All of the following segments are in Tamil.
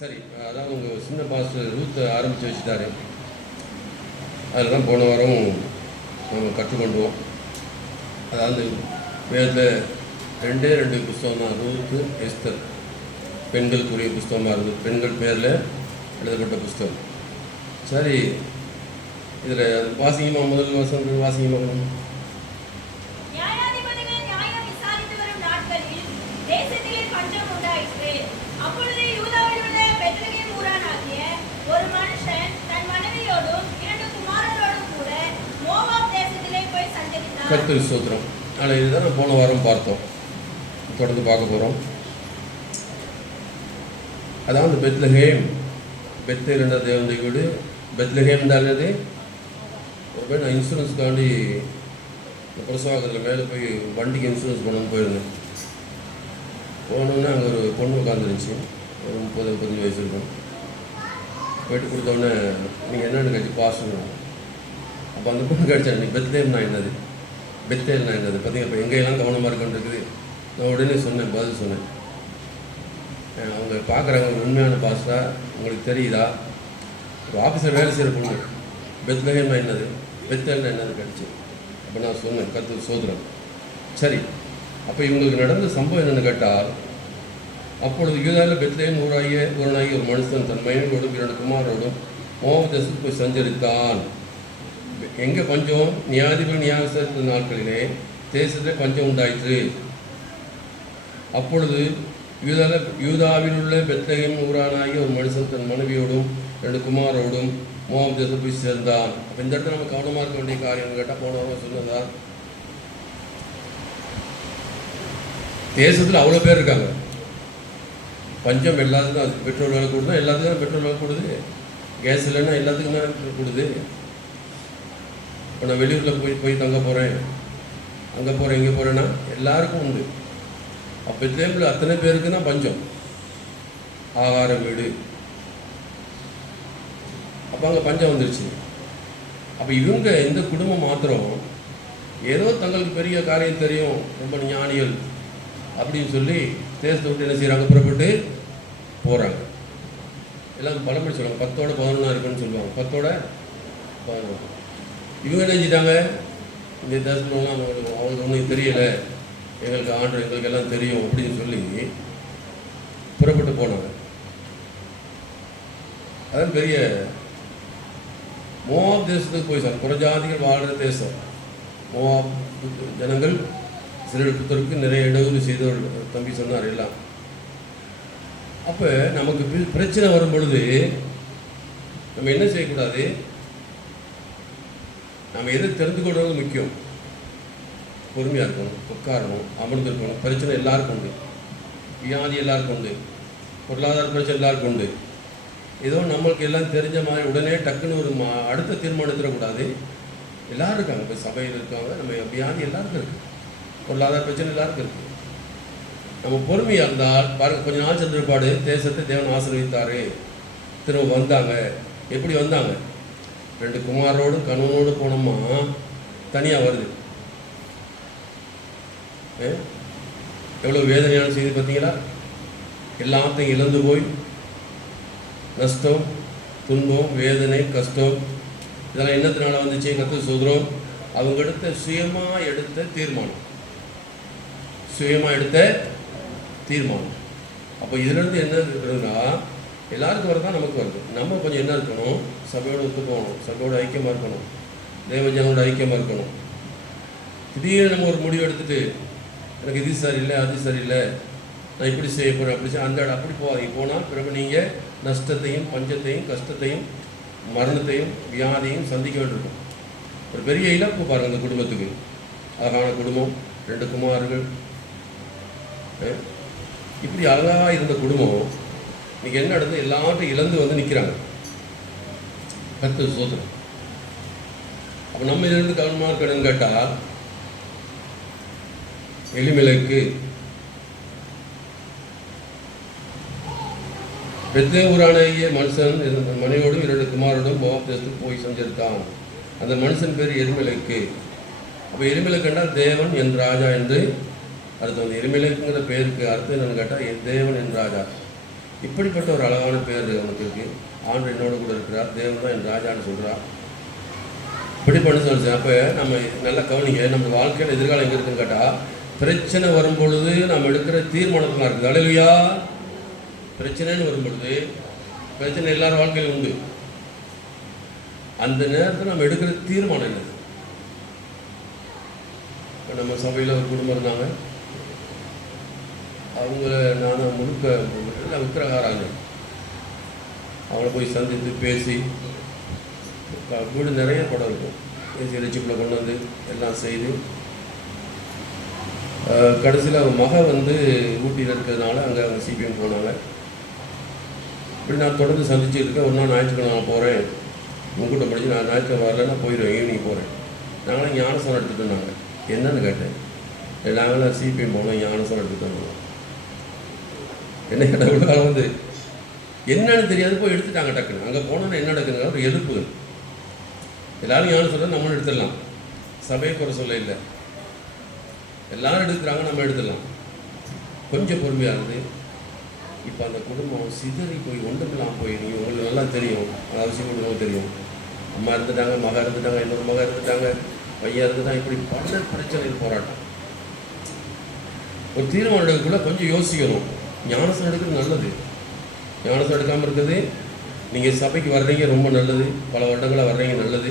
சரி, அதான் உங்கள் சின்ன பாஸ்டர் ரூத் ஆரம்பித்து வச்சுட்டாரு. அதில் தான் போன வாரம் நம்ம கற்றுக்கொண்டோம். அதாவது வேதத்தில் ரெண்டு புஸ்தகம் தான், ரூத்து, எஸ்தர். பெண்களுக்குரிய புஸ்தகமாக இருந்தது, பெண்கள் பேரில் எழுதப்பட்ட புஸ்தகம். சரி, இதில் வாசிங்கம்மா, முதல் வாசம் வாசிங்கம்மா. கர்த்தருக்கு ஸ்தோத்திரம். ஆனால் இதுதான் நான் போன வாரம் பார்த்தோம், தொடர்ந்து பார்க்க போகிறோம். அதாவது பெத்லஹேம், பெத்தேல் என்ற தேவனுடைய வீடு. பெத்லஹேம் தான் என்னது? ஒரு பேர் நான் இன்சூரன்ஸுக்காண்டி பிரசவாக்கத்தில் மேலே போய் வண்டிக்கு இன்சூரன்ஸ் பண்ணணும்னு போயிருந்தேன். போனோன்னே அங்கே ஒரு பொண்ணு உட்காந்துருந்துச்சு, ஒரு 30-35 வயசு இருக்கும். போயிட்டு கொடுத்தோடனே நீங்கள் என்னென்னு கட்சி பாஸ்ன்னு. அப்போ அந்த பொண்ணு கழிச்சா, நீ பெத்லஹேம்னா என்னது, பெத்தேல்னா என்னது பார்த்தீங்க. இப்போ எங்கெல்லாம் கவனமாக இருக்குன்றது நான் உடனே சொன்னேன், பதில் சொன்னேன். அவங்க பார்க்குறாங்க, உண்மையான பாஸ்டா உங்களுக்கு தெரியுதா? ஒரு ஆஃபீஸர் வேலை செய்கிற பொண்ணு, பெத்லஹேம்னா என்னது, பெத்தேல்னா என்னது கிடச்சி. அப்போ நான் சொன்னேன், கர்த்தருக்கு ஸ்தோத்திரம். சரி, அப்போ இவங்களுக்கு நடந்த சம்பவம் என்னென்னு கேட்டால், அப்பொழுது யூதாவில் பெத்லஹேம் ஊராகிய ஒரு மனுஷன் தன் மகனோடும் 2 குமாரோடும் மோவாப் தேசத்துக்கு போய் சஞ்சரித்தான். எங்கே பஞ்சம்? நியாயாதிபதி நியாயவிசாரித்த நாட்களிலே தேசத்தில் பஞ்சம் உண்டாயிற்று. அப்பொழுது யூதாவில் உள்ள பெத்லஹேம் ஊரானாகிய ஒரு மனுஷன் தன் மனைவியோடும் 2 குமாரோடும் மோவாப் தேசம் போய் சேர்ந்தான். அப்போ இந்த இடத்துல நம்ம கவனமாக இருக்க வேண்டிய காரியம் கேட்டால், போனவங்க சொன்னதா, தேசத்தில் அவ்வளோ பேர் இருக்காங்க. பஞ்சம் எல்லாத்துக்கும், அது பெட்ரோல் விலை கூடுதா, எல்லாத்துக்கும் தான் பெட்ரோல் விலை கூடுது. கேஸ் இல்லைன்னா எல்லாத்துக்கும் தான் கூடுது. இப்போ நான் வெளியூரில் போய் தங்க போகிறேன், அங்கே போகிறேன், இங்கே போகிறேன்னா எல்லாருக்கும் உண்டு. அப்போ பெத்லஹேமில் அத்தனை பேருக்கு தான் பஞ்சம், ஆகார வீடு. அப்போ அங்கே பஞ்சம் வந்துருச்சு. அப்போ இவங்க இந்த குடும்பம் மாத்திரம் ஏதோ தங்களுக்கு பெரிய காரியம் தெரியும், ரொம்ப ஞானிகள் அப்படின்னு சொல்லி தேசத்தை விட்டு என்ன செய்கிறாங்க, புறப்பட்டு போகிறாங்க. எல்லாம் பழமொழி சொல்லுவாங்க, 10ஓட 11 இருக்குன்னு சொல்லுவாங்க. 10ஓட 11. இவங்க என்ன செஞ்சிட்டாங்க, இந்த தேசத்துலலாம் அவங்களுக்கு ஒன்றும் தெரியலை, எங்களுக்கு ஆண்டு எங்களுக்கு எல்லாம் தெரியும் அப்படின்னு சொல்லி புறப்பட்டு போனாங்க. அதான் பெரிய மோவாப் தேசத்துக்கு போய் சார், புறஜாதிகள் வாழ்கிற தேசம். மோவாப் ஜனங்கள் இஸ்ரவேல் புத்தருக்கு நிறைய இடையூறு செய்தவர்கள், தம்பி சொன்னார் எல்லாம். அப்போ நமக்கு பிரச்சனை வரும் பொழுது நம்ம என்ன செய்யக்கூடாது, நம்ம எது தெரிந்து கொள்வது முக்கியம். பொறுமையாக இருக்கணும், உட்காரணும், அமர்ந்திருக்கணும். பிரச்சனை எல்லாருக்கும் உண்டு, வியாதி எல்லாருக்கும் உண்டு, பொருளாதார பிரச்சனை எல்லாருக்கும் உண்டு. ஏதோ நம்மளுக்கு எல்லாம் தெரிஞ்ச மாதிரி உடனே டக்குன்னு ஒரு அடுத்த தீர்மானத்திடக்கூடாது. எல்லோரும் இருக்காங்க, இப்போ சபையில் இருக்காங்க, நம்ம வியாதி எல்லாருக்கும் இருக்குது, பொருளாதார பிரச்சனை எல்லாருக்கும் இருக்குது. நம்ம பொறுமையாக இருந்தால் பாருங்கள், கொஞ்ச நாள் சென்றிருப்பாடு தேசத்தை தேவன் ஆசீர்வதித்தார். திரும்ப வந்தாங்க. எப்படி வந்தாங்க? 2 குமாரோடும் கணவனோடு போனோமா, தனியாக வருது. எவ்வளோ வேதனையான செய்தி பார்த்தீங்களா? எல்லாத்தையும் இழந்து போய் நஷ்டம், துன்பம், வேதனை, கஷ்டம், இதெல்லாம் என்னத்தினால வந்துச்சு? கர்த்தருக்கு ஸ்தோத்திரம். அவங்க சுயமாக எடுத்த தீர்மானம். அப்போ இதுலேருந்து என்ன இருக்குதுன்னா, எல்லாருக்கும் வரதான் நமக்கு வருது. நம்ம கொஞ்சம் என்ன இருக்கணும், சபையோடு ஒத்து போகணும், சபையோட ஐக்கியமாக இருக்கணும், தேவஜனோட ஐக்கியமாக இருக்கணும். திடீர்னு நம்ம ஒரு முடிவு எடுத்துகிட்டு, எனக்கு இது சரியில்லை, அது சரியில்லை, நான் இப்படி செய்ய போகிறேன், அப்படி போகாதீங்க. போனால் பிறகு நீங்கள் நஷ்டத்தையும், பஞ்சத்தையும், கஷ்டத்தையும், மரணத்தையும், வியாதியையும் சந்திக்க வேண்டியிருக்கும். ஒரு பெரிய இழப்பு பாருங்கள் இந்த குடும்பத்துக்கு. அழகான குடும்பம், 2 குமார்கள், இப்படி அழகாக இருந்த குடும்பம் இன்னைக்கு என்ன நடந்து எல்லாத்தையும் இழந்து வந்து நிற்கிறாங்க. கர்த்தருக்கு ஸ்தோத்திரம். அப்போ நம்ம இதிலிருந்து கவனமாக இருக்கணும்னு கேட்டால், எலிமெலேக்கு பெத்லஹேம் ஊரானாகிய மனுஷன் மனைவியோடும் 2 குமாரோடும் மோவாப் தேசத்துக்கு போய் சஞ்சரித்தான். அந்த மனுஷன் பேர் எலிமெலேக்கு. அப்போ எலிமெலேக்கு என்றால் தேவன் என் ராஜா என்று அர்த்தம். வந்து எலிமெலேக்குங்கிற பேருக்கு அர்த்தம் என்னன்னு கேட்டால், தேவன் என் ராஜா. இப்படிப்பட்ட ஒரு அழகான பேர் அவனுக்கு இருக்குது. ஆண்டு என்னோட கூட இருக்கிறார், தேவன் தான் என் ராஜான்னு சொல்கிறார். இப்படி பண்ணி சொல்லிச்சு. அப்போ நம்ம நல்லா கவனிங்க, நம்ம வாழ்க்கையில் எதிர்காலம் எங்கே இருக்குன்னு கேட்டால், பிரச்சனை வரும்பொழுது நம்ம எடுக்கிற தீர்மானத்தில் இருக்குது. அல்லேலூயா. பிரச்சனைன்னு வரும்பொழுது, பிரச்சனை எல்லாரும் வாழ்க்கையில் உண்டு. அந்த நேரத்தில் நம்ம எடுக்கிற தீர்மானம் என்னது? இப்போ நம்ம சபையில் ஒரு குடும்பம் இருந்தாங்க, அவங்கள நான் முழுக்க எல்லாம் விக்கிரகாராங்க. அவங்கள போய் சந்தித்து பேசி, வீடு நிறைய படம் இருக்கும், பேசி ரிச்சிப்பில் கொண்டு வந்து எல்லாம் செய்து, கடைசியில் அவங்க மகன் வந்து ஊட்டியில் இருக்கிறதுனால அங்கே அவங்க சிபிஎம் போனாங்க. இப்படி நான் தொடர்ந்து சந்திச்சுட்டு இருக்கேன். ஒரு நாள் ஞாயிற்றுக்கிழமை நான் போகிறேன், உங்ககிட்ட படித்து நான் ஞாயிற்றுக்கிழமை வரலன்னா போயிடுவேன், ஈவினிங் போகிறேன். நாங்களாம் ஞானசனம் எடுத்துகிட்டு இருந்தாங்க. என்னன்னு கேட்டேன். நாங்களாம் சிபிஎம் போனோம், ஞானசனம் எடுத்துகிட்டு வந்தோம். என்ன கேட்டால் இவ்வளோ காலம் வந்து என்னன்னு தெரியாது, போய் எடுத்துட்டாங்க டக்குன்னு. அங்கே போனோன்னா என்ன நடக்குதுங்க, ஒரு எதிர்ப்பு. எல்லோரும் ஞானம் சொல்ல நம்மளும் எடுத்துடலாம், சபையை குறை சொல்ல இல்லை, எல்லோரும் எடுக்கிறாங்க, நம்ம எடுத்துடலாம். கொஞ்சம் பொறுமையாக இருந்து இப்போ அந்த குடும்பம் சிதறி போய் ஒன்றுமெல்லாம் போய், நீங்கள் உங்களுக்கு நல்லா தெரியும், அவசியம் உங்களுக்கு தெரியும். அம்மா இருந்துட்டாங்க, மகன் இருந்துட்டாங்க, இன்னொரு மகன் இருந்துட்டாங்க, பையன் இருந்துட்டாங்க. இப்படி பல பிரச்சனைகள் போராட்டம். ஒரு தீர்மானம் எடுக்கக்குள்ள கொஞ்சம் யோசிக்கணும். ஞானசனம் எடுக்கிறது நல்லது, ஞானசனம் எடுக்காமல் இருக்குது. நீங்கள் சபைக்கு வர்றீங்க, ரொம்ப நல்லது, பல வருடங்களாக வர்றீங்க, நல்லது.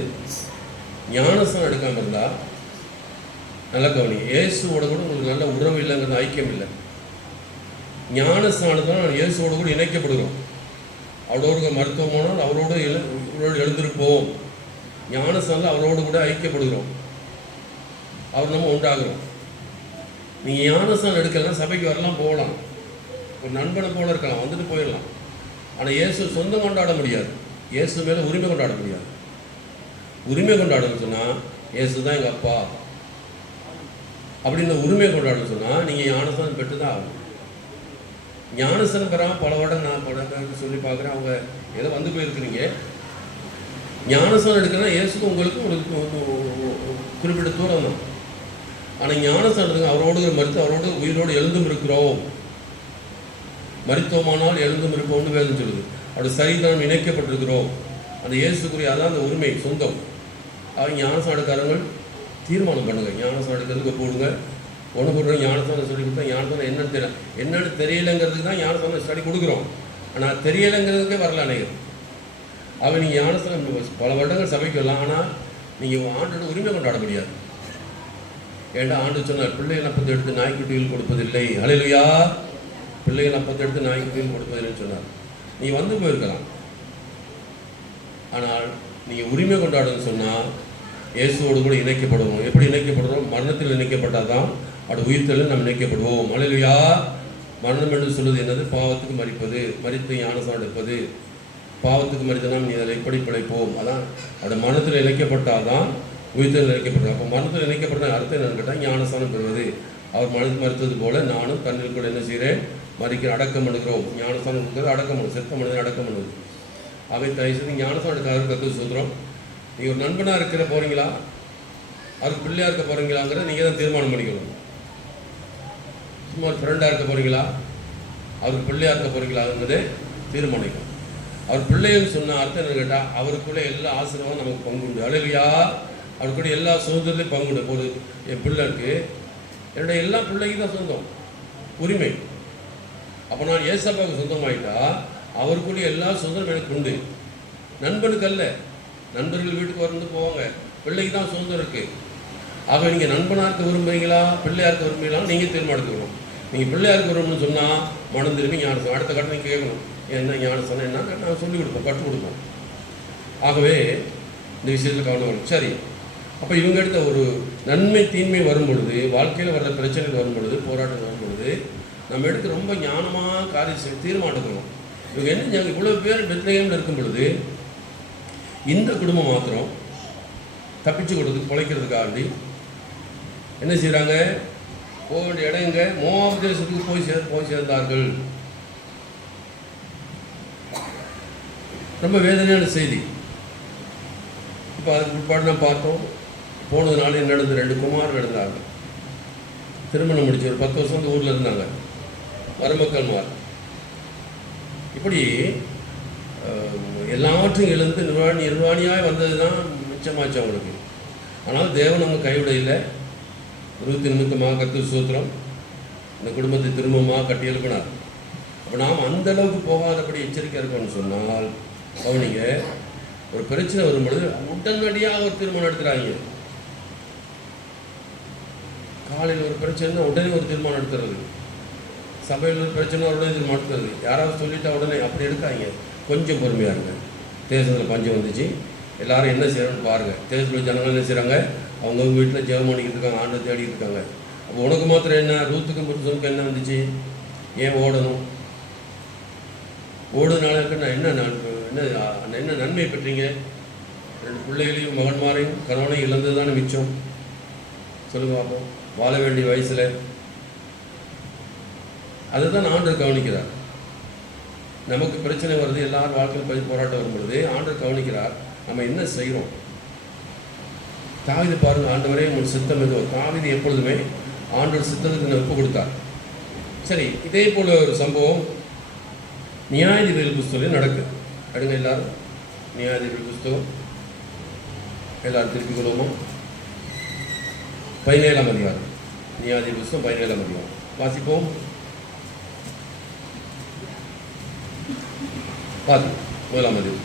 ஞானசனம் எடுக்காமல் இருந்தால் நல்லா கவனி, இயேசுவோட கூட உங்களுக்கு நல்ல உறவு இல்லைங்கிறது, ஐக்கியம் இல்லை. ஞானஸ்தானத்தான் நான் இயேசுவோடு கூட இணைக்கப்படுகிறோம். அவரோட மருத்துவமானால் அவரோடு எழுந்திருப்போம். ஞானஸ்தானத்தில் அவரோடு கூட ஐக்கியப்படுகிறோம், அவர் நம்ம உண்டாகிறோம். நீங்கள் ஞானஸ்தானம் எடுக்கலாம், சபைக்கு வரலாம், போகலாம், ஒரு நண்பனை போல இருக்கலாம், வந்துட்டு போயிடலாம். ஆனால் இயேசு சொந்தம் கொண்டாட முடியாது, இயேசு மேலே உரிமை கொண்டாட முடியாது. உரிமை கொண்டாடணும்னு சொன்னால் இயேசு தான் எங்கள் அப்பா அப்படின்னு உரிமை கொண்டாடணும்னு சொன்னால் நீங்கள் ஞானஸ்தானம் பெற்று தான் ஆகும். ஞானஸ்தானம் பெறாமல் பல வருடம் நான் பல சொல்லி பார்க்குறேன், அவங்க ஏதோ வந்து போயிருக்கிறீங்க. ஞானஸ்தானம் எடுக்கணும்னா இயேசுக்கும் உங்களுக்கும் ஒரு குறிப்பிட்ட தூரம் தான். ஆனால் ஞானஸ்தானத்துக்கு அவரோடு மறுத்து அவரோடு உயிரோடு எழுந்தும் இருக்கிறோம். மருத்துவமானால் எழுந்தும் இருப்போம்னு வேதம் சொல்லுது. அவருடைய சரீரம் இணைக்கப்பட்டிருக்கிறோம். அந்த இயேசுக்குரிய அதான் அந்த உரிமை, சொந்தம். அவங்க ஞானஸ்தானம் எடுக்காரங்கள் தீர்மானம் பண்ணுங்கள், ஞானஸ்தானம் எடுக்கிறதுக்கு போடுங்க. ஒன்று போடுறோம், ஞானஸ்தானம் சொல்லி கொடுத்தா ஞானஸ்தானம் என்னன்னு தெரியலைங்கிறதுக்கு தான் ஞானஸ்தானம் ஸ்டடி கொடுக்குறோம். ஆனால் தெரியலைங்கிறதுக்கே வரல அனைவர். அவன் நீங்கள் ஞானஸ்தானம் பல வருடங்கள் சபைக்கு வரலாம், ஆனால் நீங்கள் ஆண்டோட உரிமை கொண்டாட முடியாது. ஏண்டா ஆண்டு சொன்னார், பிள்ளைகள் அப்பத்தை எடுத்து நாய்க்குட்டிகள் கொடுப்பதில்லை. அல்லேலூயா. பிள்ளைகள் அப்பத்தை எடுத்து நாய்க்குட்டிகள் கொடுப்பதில்லைன்னு சொன்னார். நீ வந்து போயிருக்கலாம், ஆனால் நீங்கள் உரிமை கொண்டாடுன்னு சொன்னால் இயேசுவோடு கூட இணைக்கப்படுவோம். எப்படி இணைக்கப்படுறோம்? மரணத்தில் இணைக்கப்பட்டால் தான் அவருடைய உயிர்த்தலில் நாம் இணைக்கப்படுவோம். அல்லேலூயா. மரணம் என்று சொல்வது என்னது? பாவத்துக்கு மரிப்பது, மரித்து ஞானஸ்தானம் எடுப்பது. பாவத்துக்கு மரித்தனால் நீ அதில் எப்படி பிழைப்போம்? அதான் அவருடைய மரணத்தில் இணைக்கப்பட்டால் தான் உயிர்த்தலில் இணைக்கப்படும். அப்போ மரணத்தில் இணைக்கப்பட்ட அர்த்தம் என்னன்னு கேட்டால் ஞானஸ்தானம் பெறுவது. அவர் மறுத்தது போல நானும் தண்ணில் கூட என்ன செய்கிறேன்? மறிக்கிற அடக்கம் பண்ணுகிறோம். ஞானஸ்தானம் கொடுக்குறது அடக்கம் பண்ணு, செத்த மனிதன் அடக்கம் பண்ணுவது. அவை தயவுசெய்து ஞானஸ்தானம் எடுக்காத கற்று சொல்கிறோம். நீங்கள் ஒரு நண்பனாக இருக்கிற போகிறீங்களா, அதுக்கு பிள்ளையாக இருக்க போகிறீங்களாங்கிற நீங்கள் தான் தீர்மானம் பண்ணிக்கணும். சும்மா ஒரு ஃப்ரெண்டாக இருக்க போகிறீங்களா, அவருக்கு பிள்ளையாக இருக்க போகிறீங்களாங்கிறதே தீர்மானிக்கும். அவர் பிள்ளைன்னு சொன்ன அர்த்தம் என்ன கேட்டால், அவருக்குள்ளே எல்லா ஆசீர்வாதம் நமக்கு பங்குண்டு. அல்லேலூயா. அவருக்குள்ளே எல்லா சுதந்திரத்தையும் பங்குண்டு. ஒரு என் பிள்ளைக்கு என்னுடைய எல்லா பிள்ளைக்கு தான் சொந்தம், உரிமை. அப்போ நான் ஏசப்பாவுக்கு சொந்தமாயிட்டா அவருக்குள்ளே எல்லா சுதந்திரம் எனக்கு உண்டு. நண்பனுக்கு அல்ல. நண்பர்கள் வீட்டுக்கு வந்து போவாங்க, பிள்ளைக்கு தான் சுதந்திரம் இருக்குது. ஆக நீங்கள் நண்பனாக இருக்க விரும்புகிறீங்களா, பிள்ளையாக இருக்க விரும்புகிறீங்களா, நீங்கள் தீர்மானிக்கணும். நீங்கள் பிள்ளையாக இருக்க விரும்புன்னு சொன்னால் மனம் திரும்பி ஞானசனம் அடுத்த கட்டம் நீங்கள் கேட்கணும். என்ன ஞானசனம் என்ன நான் சொல்லிக் கொடுப்போம், கற்றுக் கொடுப்போம். ஆகவே இந்த விஷயத்தில் கவனம் வரும். சரி, அப்போ இவங்க எடுத்த ஒரு நன்மை தீன்மை வரும் பொழுது, வாழ்க்கையில் வர்ற பிரச்சனைகள் வரும் பொழுது, போராட்டம் வரும் பொழுது நம்ம எடுத்து ரொம்ப ஞானமாக காரியம் தீர்மானிக்கணும். இவங்க என்ன, இவ்வளோ பேர் பெத்லகேமில் இருக்கும் பொழுது இந்த குடும்பம் மாத்திரம் தப்பிச்சு கொடுத்து பிழைக்கிறதுக்காண்டி என்ன செய்கிறாங்க? போக வேண்டிய இடம் எங்கே? மோவாப் தேசத்துக்கு போய் சேர்ந்தார்கள். ரொம்ப வேதனையான செய்தி. இப்போ அதுக்கு பிற்பாடு நான் பார்த்தோம், போனதுனால என்ன நடந்து, 2 குமார் நடந்தாங்க. திருமணம் முடிச்சு ஒரு 10 வருஷம் அந்த ஊரில் இருந்தாங்க, மருமக்கள்மார். இப்படி எல்லாவற்றையும் எழுந்து நிர்வாணியாய் வந்தது தான் மிச்சமாச்சு அவங்களுக்கு. ஆனால் தேவன் நம்ம கைவிட இல்லை. ரூத் நிமித்தமாக கர்த்தருக்கு ஸ்தோத்திரம், இந்த குடும்பத்தை திரும்பமாக கட்டி எழுப்பினார். அப்போ நாம் அந்த அளவுக்கு போகாதபடி எச்சரிக்கை இருக்கணும்னு சொன்னால், அவனிங்க ஒரு பிரச்சனை வரும் பொழுது உடனடியாக ஒரு தீர்மானம் எடுத்துறாங்க. காலையில் ஒரு பிரச்சனை உடனே ஒரு தீர்மானம் எடுத்துறது, சபையில் ஒரு பிரச்சனை உடனே தீர்மானம் எடுத்துறது, யாராவது சொல்லிட்டா உடனே அப்படி எடுக்காங்க. கொஞ்சம் பொறுமையாக இருங்க. தேசத்தில் பஞ்சம் வந்துச்சு, எல்லாரும் என்ன செய்யணும்னு பாருங்கள். தேசத்தில் ஜனங்கள் என்ன செய்கிறாங்க, அவங்கவுங்க வீட்டில் ஜெபம் பண்ணிக்கிட்டு இருக்காங்க, ஆண்டை தேடிட்டு இருக்காங்க. அப்போ உனக்கு மாத்திரம் என்ன, ரூத்துக்கும் புருஷனுக்கும் என்ன வந்துச்சு, ஏன் ஓடணும்? ஓடுனால என்ன நன்மை பெற்றீங்க? 2 பிள்ளைகளையும் மகன்மாரையும் கணவனையும் இழந்தது தானே மிச்சம். சொல்லுங்க பார்ப்போம். வாழ வேண்டிய வயசில் அதுதான் ஆண்டவர் கவனிக்கிறார். நமக்கு பிரச்சனை வருது, எல்லாரும் வாழ்க்கையில் போராட்டம் வரும் பொழுது ஆண்டவர் கவனிக்கிறார் நம்ம என்ன செய்கிறோம். தாவீது பாருங்கள், ஆண்டவரே உங்கள் சித்தம் எதோ. தாவீது எப்பொழுதுமே ஆண்டவர் சித்தத்துக்கு ஒப்பு கொடுத்தார். சரி, இதே போல் ஒரு சம்பவம் நியாயாதிபதிகள் புஸ்தகம் நடக்குது. அடுங்க எல்லாரும் நியாயாதிபதிகள் புஸ்தகம் எல்லாரும் திருப்பிக் கொள்வோமா? 17ஆம் அதிகாரம். நியாயாதிபதி புஸ்தகம் 17ஆம் அதிகாரம் வாசிப்போம். பாதி 1ஆம் அதிகாரம்.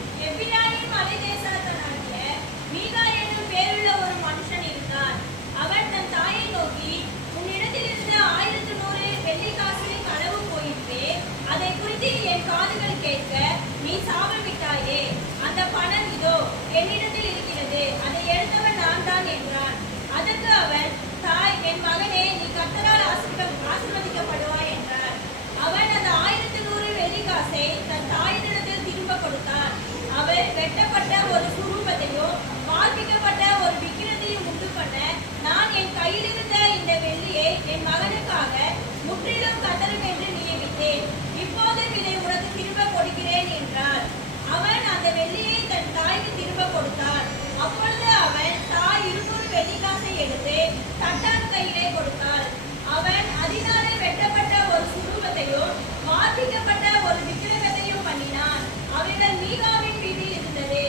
என்னிடத்தில் இருக்கிறது, அதை எடுத்தவன் நான் தான் என்றான். அதற்கு அவன், தாய், என் மகனே, நீ கர்த்தரால் ஆசீர்வதிக்கப்படுவாய் என்றார். அவன் அந்த 1100 வெள்ளிக்காசை தன் தாயினிடத்தில் திரும்ப கொடுத்தான். அவர் வெட்டப்பட்ட ஒரு சுரூபத்தையும் வார்ப்பிக்கப்பட்ட ஒரு விக்கிரத்தையும் உண்டு பண்ண, நான் என் கையில் இருந்த இந்த வெள்ளியை என் மகனுக்காக முற்றிலும் கத்தரும் என்று நியமித்தேன். இப்போதும் இதை உனக்கு திரும்ப கொடுக்கிறேன் என்றார். அவன் அந்த வெள்ளியை தன் தாய்க்கு திரும்ப கொடுத்தான். அப்பொழுது அவன் தாய் 200 வெள்ளிக்காசை எடுத்து தட்டான் கையிலே கொடுத்தாள். அவன் அதனாலே வெட்டப்பட்ட ஒரு சுரூபத்தையும் வார்ப்பிக்கப்பட்ட ஒரு விக்கிரகத்தையும் பண்ணினான். அவைகள் மீகாவின் வீட்டில் இருந்தது.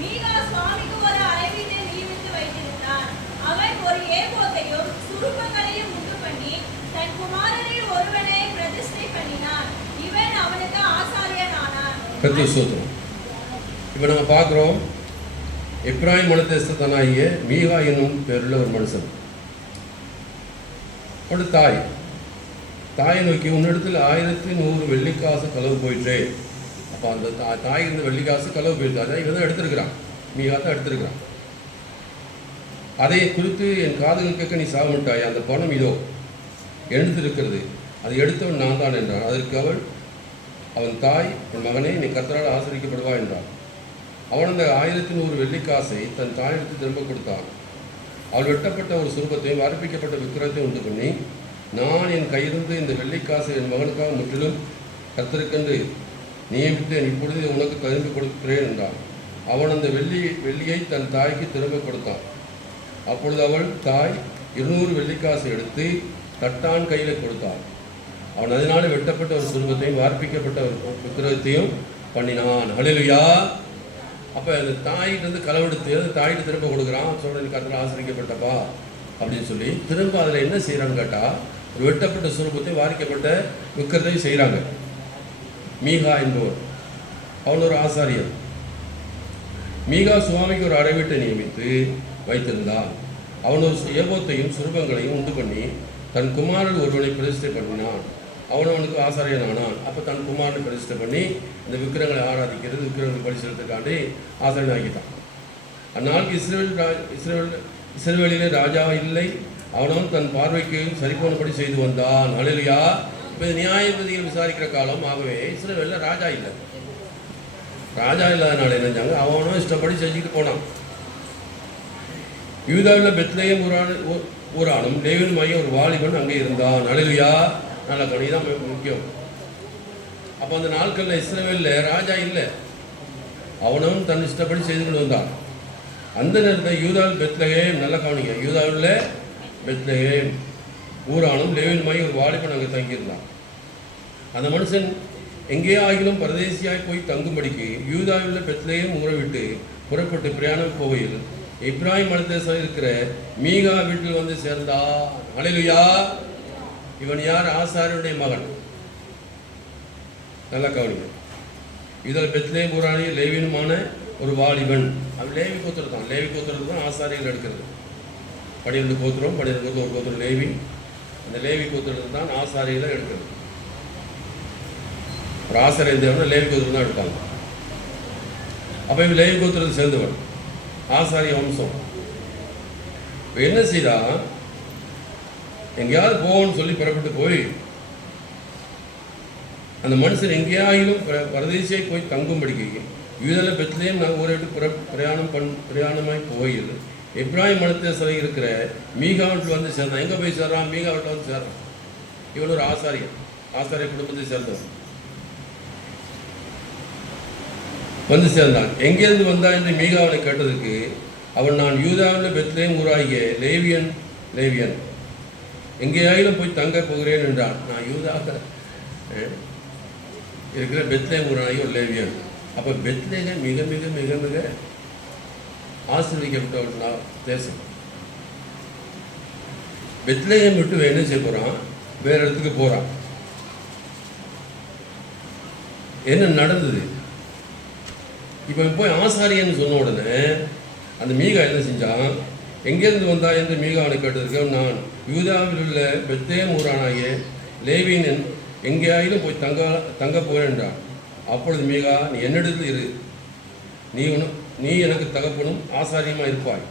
மீகா சுவாமிக்கு ஒரு அறை வீட்டை நியமித்து வைத்திருந்தான். அவன் ஒரு ஏபோத்தையும் சுரூபங்களையும் உண்டு பண்ணி தன் குமாரரில் ஒருவனை பிரதிஷ்டை பண்ணினான். இவன் அவனுக்கு ஆசாரியன் ஆனான். இப்போ நம்ம பார்க்குறோம், எப்ராயிம் மனதேசத்தனாகிய மீகா என்னும் பேருள்ள ஒரு மனுஷன். அவனோட தாயை நோக்கி, உன்னிடத்தில் 1100 வெள்ளிக்காசு களவு போயிட்டே. அப்போ அந்த தாய் இருந்த வெள்ளிக்காசு களவு போயிட்டு, அதை இவன் தான் எடுத்திருக்கிறான், மீகா தான் எடுத்திருக்கிறான். அதை குறித்து என் காதுகள் கேட்க நீ சாகமிட்டாய், அந்த பணம் இதோ எடுத்திருக்கிறது, அதை எடுத்தவன் நான் தான் என்றான். அதற்கு அவன் தாய், என் மகனே, நீ கர்த்தரால் ஆசீர்வதிக்கப்படுவா என்றான். அவன் அந்த 1100 வெள்ளிக்காசை தன் தாயிடத்து திரும்ப கொடுத்தான். அவள் வெட்டப்பட்ட ஒரு சுரூபத்தையும் வார்ப்பிக்கப்பட்ட விக்கிரகத்தையும் உண்டு பண்ணி, நான் என் கையிலிருந்து இந்த வெள்ளிக்காசை என் மகனுக்காக முற்றிலும் கர்த்தருக்கென்று நியமித்தேன், இப்பொழுது உனக்கு திரும்பி கொடுக்கிறேன் என்றான். அவன் அந்த வெள்ளியை தன் தாய்க்கு திரும்ப கொடுத்தான். அப்பொழுது அவள் தாய் 200 வெள்ளிக்காசை எடுத்து தட்டான் கையில் கொடுத்தாள். அவன் அதனால வெட்டப்பட்ட ஒரு சுரூபத்தையும் வார்ப்பிக்கப்பட்ட ஒரு விக்கிரகத்தையும் பண்ணினான். ஹல்லேலூயா. அப்போ அந்த தாயிட்டு களவெடுத்து அந்த தாயிட்டு திரும்ப கொடுக்குறான். சொல்கிறேன், கர்த்தரால் ஆசீர்வதிக்கப்பட்டப்பா அப்படின்னு சொல்லி திரும்ப அதில் என்ன செய்கிறான்னு கேட்டால், ஒரு வெட்டப்பட்ட சுரூபத்தை வாரிக்கப்பட்ட விக்கிரகத்தையும் செய்கிறாங்க. மீகா என்பவர் அவன் ஒரு ஆசாரியர். மீகா சுவாமிக்கு ஒரு அறைவீட்டை நியமித்து வைத்திருந்தான். அவன் ஒரு ஏபோத்தையும் சுரூபங்களையும் உண்டு பண்ணி தன் குமாரன் ஒருவனை பிரதிஷ்டை பண்ணினான். அவனுக்கு ஆசாரியன் ஆனான். அப்போ தன் குமாரனை பிரதிஷ்டை பண்ணி இந்த விக்கிரங்களை ஆராதிக்கிறது, விக்கிரங்களை பரிசீலத்துக்காண்டி ஆசாரியன் ஆகிட்டான். அந்நாளுக்கு இஸ்ரவேலிலே ராஜா இல்லை. அவனும் தன் பார்வைக்கு சரிபோனபடி செய்து வந்தான். ஹல்லேலூயா. இப்போ நியாயாதிபதிகள் விசாரிக்கிற காலம். ஆகவே இஸ்ரவேலில் ராஜா இல்லை. ராஜா இல்லாதனால என்னஞ்சாங்க, அவனும் இஷ்டப்படி செஞ்சுக்கிட்டு போனான். யூதாவில் பெத்லெகேம் ஊரானும் லேவியின் மையம் ஒரு வாலிபன் அங்கே இருந்தான். ஹல்லேலூயா. நல்ல கணி தான் முக்கியம். அப்போ அந்த நாட்களில் இஸ்ரவேலில் ராஜா இல்லை. அவனும் தன் இஷ்டப்படி செய்து கொண்டு வந்தான். அந்த நேரத்தில் யூதாவில் பெத்லெகேம், நல்ல கவனிங்க, யூதாவில் பெத்லெகேம் ஊரானும் லேவியின் மையம் ஒரு வாலிபன் அங்கே தங்கியிருந்தான். அந்த மனுஷன் எங்கே ஆகிலும் பரதேசியாய் போய் தங்கும்படிக்கு யூதாவில் பெத்லேயம் ஊரை விட்டு புறப்பட்டு பிரயாணம் போகையில் இப்ராஹிம் மனதேசம் இருக்கிற மீகா வீட்டில் வந்து சேர்ந்தான். அல்லேலூயா. இவன் யார்? ஆசாரியனுடைய மகன். நல்லா கவனிங்க. இதில் பெத்லேயம் ஊரானி லேவியனுமான ஒரு வாலிபன். அவன் லேவி கோத்திரம் தான். லேவி கோத்திரத்தை தான் ஆசாரியர்கள் எடுக்கிறது. 12 கோத்திரம், 12 கோத்திரம், ஒரு கோத்திரம் லேவி. அந்த லேவி கோத்திரத்தை தான் ஆசாரியர்களை எடுக்கிறது. ஒரு ஆசாரியர் தேவனா லேவி கோத்திரம் தான் எடுப்பாங்க. அப்போ இவன் லேவி கோத்திரத்தை சேர்ந்தவன், ஆசாரிய வம்சம். இப்போ என்ன செய்தா, எங்கேயாவது போகணும்னு சொல்லி புறப்பட்டு போய் அந்த மனுஷன் எங்கேயாயிலும் பரதேசியை போய் தங்கும்படிக்கு யூதாவில் பெத்லேயம் நான் ஊரை விட்டு பிரயாணமாய் போயில் இப்ராஹிம் மனதேசம் இருக்கிற மீகா வீட்டில் வந்து சேர்ந்தான். எங்கே போய் சேர்றான்? மீகா வீட்டில் வந்து சேர்றான். இவன் ஒரு ஆசாரிய குடும்பத்தை சேர்ந்தவன். வந்து சேர்ந்தான். எங்கேருந்து வந்தான் என்று மீகாவனை கேட்டதுக்கு அவன், நான் யூதாவில் பெத்லேயம் ஊராகிய லேவியன் எங்கேயாயிலும் போய் தங்க போகிறேன் என்றான். நான் யூதாவில் இருக்கிற பெத்லேயம் ஊராகிய ஒரு லேவியன். அப்போ பெத்லேயம் மிக மிக மிக மிக ஆசீர்வதிக்கப்பட்ட தேசம். பெத்லேயம் விட்டு என்ன செய்ய போகிறான்? வேற இடத்துக்கு போகிறான். என்ன நடந்தது? இப்போ போய் ஆசாரியன்னு சொன்ன உடனே அந்த மீகா என்ன செஞ்சான்? எங்கேருந்து வந்தா என்று மீகாவனை கேட்டதுக்கு, நான் யூதாவில் உள்ள பெத்லேயம் ஊரானாகிய லேவியன் எங்கேயாயிலும் போய் தங்க போகிறேன் என்றான். அப்பொழுது மீகா, நீ என்னிடத்தில் இரு, நீ எனக்கு தகப்பனும் ஆசாரியமாக இருப்பாய்.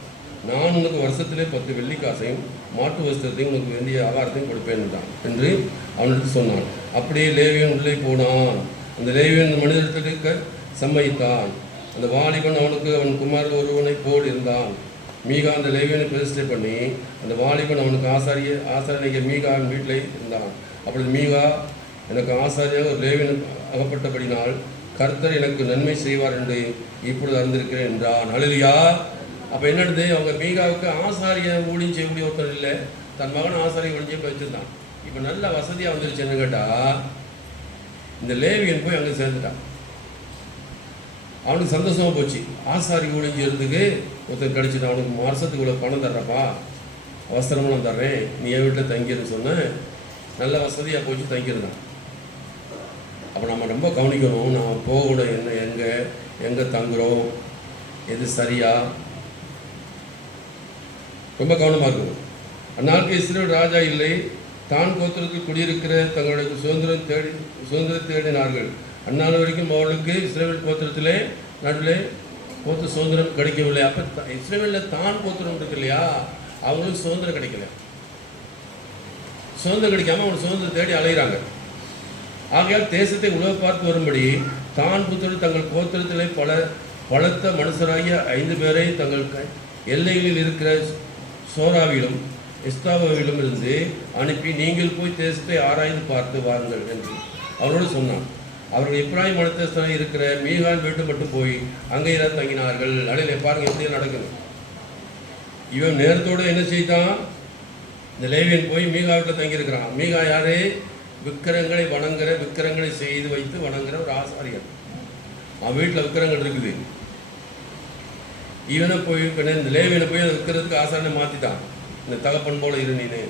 நான் உனக்கு வருஷத்திலே 10 வெள்ளிக்காசையும் மாட்டு வஸ்திரத்தையும் உனக்கு வேண்டிய ஆகாரத்தையும் கொடுப்பேன் என்றான் என்று அவனிடத்து சொன்னான். அப்படியே லேவியன் உள்ளே போனான். அந்த லேவியன் மனிதத்தில் இருக்க சம்மதித்தான். அந்த வாலிபன் அவனுக்கு அவன் குமாரில் ஒருவனை போல் இருந்தான். மீகா அந்த லேவியனை பிரதிஷ்டை பண்ணி அந்த வாலிபன் அவனுக்கு ஆசாரிய மீகாவின் வீட்டில் இருந்தான். அப்பொழுது மீகா, எனக்கு ஆசாரியாக ஒரு லேவியன் அகப்பட்டபடினால் கர்த்தர் எனக்கு நன்மை செய்வார் என்று இப்பொழுது அறிந்திருக்கிறேன் என்றான். அல்லேலூயா. அப்போ என்னது? அவங்க மீகாவுக்கு ஆசாரிய ஊழியம் செய்யக்கூடிய ஒருத்தர் இல்லை, தன் மகன் ஆசாரிய ஊழியம் வச்சுருந்தான். இப்போ நல்ல வசதியாக வந்துருச்சு. என்ன கேட்டால், இந்த லேவியன் போய் அங்கே சேர்ந்துட்டான். அவனுக்கு சந்தோஷமாக போச்சு. ஆசாரி ஊழியம் செய்யறதுக்கு ஒருத்தர் கிடச்சிட்டு, அவனுக்கு வருஷத்துக்கு இவ்வளோ பணம் தர்றப்பா, அவசரமாக தர்றேன், நீ என் வீட்டில் தங்கிருன்னு சொன்னேன். நல்ல வசதியாக போச்சு, தங்கியிருந்தான். அப்போ நம்ம ரொம்ப கவனிக்கணும். நம்ம போகணும், எங்கே தங்குறோம், எது சரியா, ரொம்ப கவனமாக இருக்கணும். அந்நாளுக்கு இஸ்ரவேல் ராஜா இல்லை. தான் கோத்திரத்தில் குடியிருக்கிற தங்களுடைய சுதந்திரம் தேடினார்கள். அந்நாள் வரைக்கும் அவர்களுக்கு இஸ்ரவேல் கோத்திரத்திலே நடுவில் கோத்திர சுதந்திரம் கிடைக்கவில்லை. அப்போ இஸ்ரவேலில் தான் கோத்திரம் இருக்கு இல்லையா, அவங்களுக்கு சுதந்திரம் கிடைக்கல. சுதந்திரம் கிடைக்காம அவங்க சுதந்திரம் தேடி அலைகிறாங்க. ஆகையால் தேசத்தை உலக பார்த்து வரும்படி தான் புத்திரர் தங்கள் கோத்திரத்திலே பலத்த மனுஷராகிய 5 பேரை தங்கள் எல்லைகளில் இருக்கிற சோராவிலும் எஸ்தாவிலும் இருந்து அனுப்பி, நீங்கள் போய் தேசத்தை ஆராய்ந்து பார்த்து வாருங்கள் என்று அவரோடு சொன்னான். அவர்கள் இப்ராஹிம் மனதேசத்தில் இருக்கிற மீகான் வீட்டு மட்டும் போய் அங்கே தான் தங்கினார்கள். அடையில பாருங்க எப்படி நடக்குது. இவன் நேரத்தோடு என்ன செய்தான்? இந்த லேவியன் போய் மீகா வீட்டில் தங்கியிருக்கிறான். மீகா யாரு? விக்கிரங்களை செய்து வைத்து வணங்குற ஒரு ஆசாரியர். அவன் வீட்டில் விக்கிரங்கள் இருக்குது. இவனை போய் இந்த லேவியனை போய் அந்த விற்கிறதுக்கு ஆசாரனை மாற்றிட்டான். இந்த தகப்பன் போல இரு, நீனு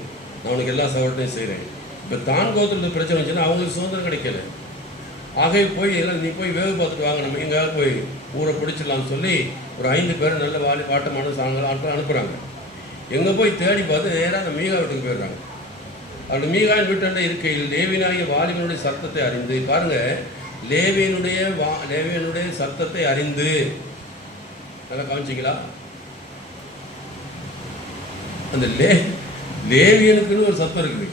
நான் உனக்கு எல்லா சவரத்தையும் செய்கிறேன். இப்போ தான் கோத்திரத்தில் பிரச்சனை வந்துச்சுன்னா அவங்களுக்கு சுதந்திரம் கிடைக்கல. ஆகவே போய் எல்லாம் நீ போய் வேவு பார்த்துட்டு வாங்க, நம்ம எங்கேயாவது போய் ஊரை பிடிச்சிடலாம்னு சொல்லி ஒரு 5 பேர் நல்ல வாட்டமான சாயங்காலம் ஆட்கள் அனுப்புகிறாங்க. எங்கே போய் தேடி பார்த்து நேராக அந்த மீகா வீட்டுக்கு போயிடுறாங்க. அப்படி மீகாவின் வீட்டாண்ட இருக்கையில் லேவியனாகிய வாலிபனுடைய சத்தத்தை அறிந்து, பாருங்க, லேவியனுடைய சத்தத்தை அறிந்து, நல்லா கவனிச்சிங்களா? அந்த லேவியனுக்குன்னு ஒரு சத்தம் இருக்குது.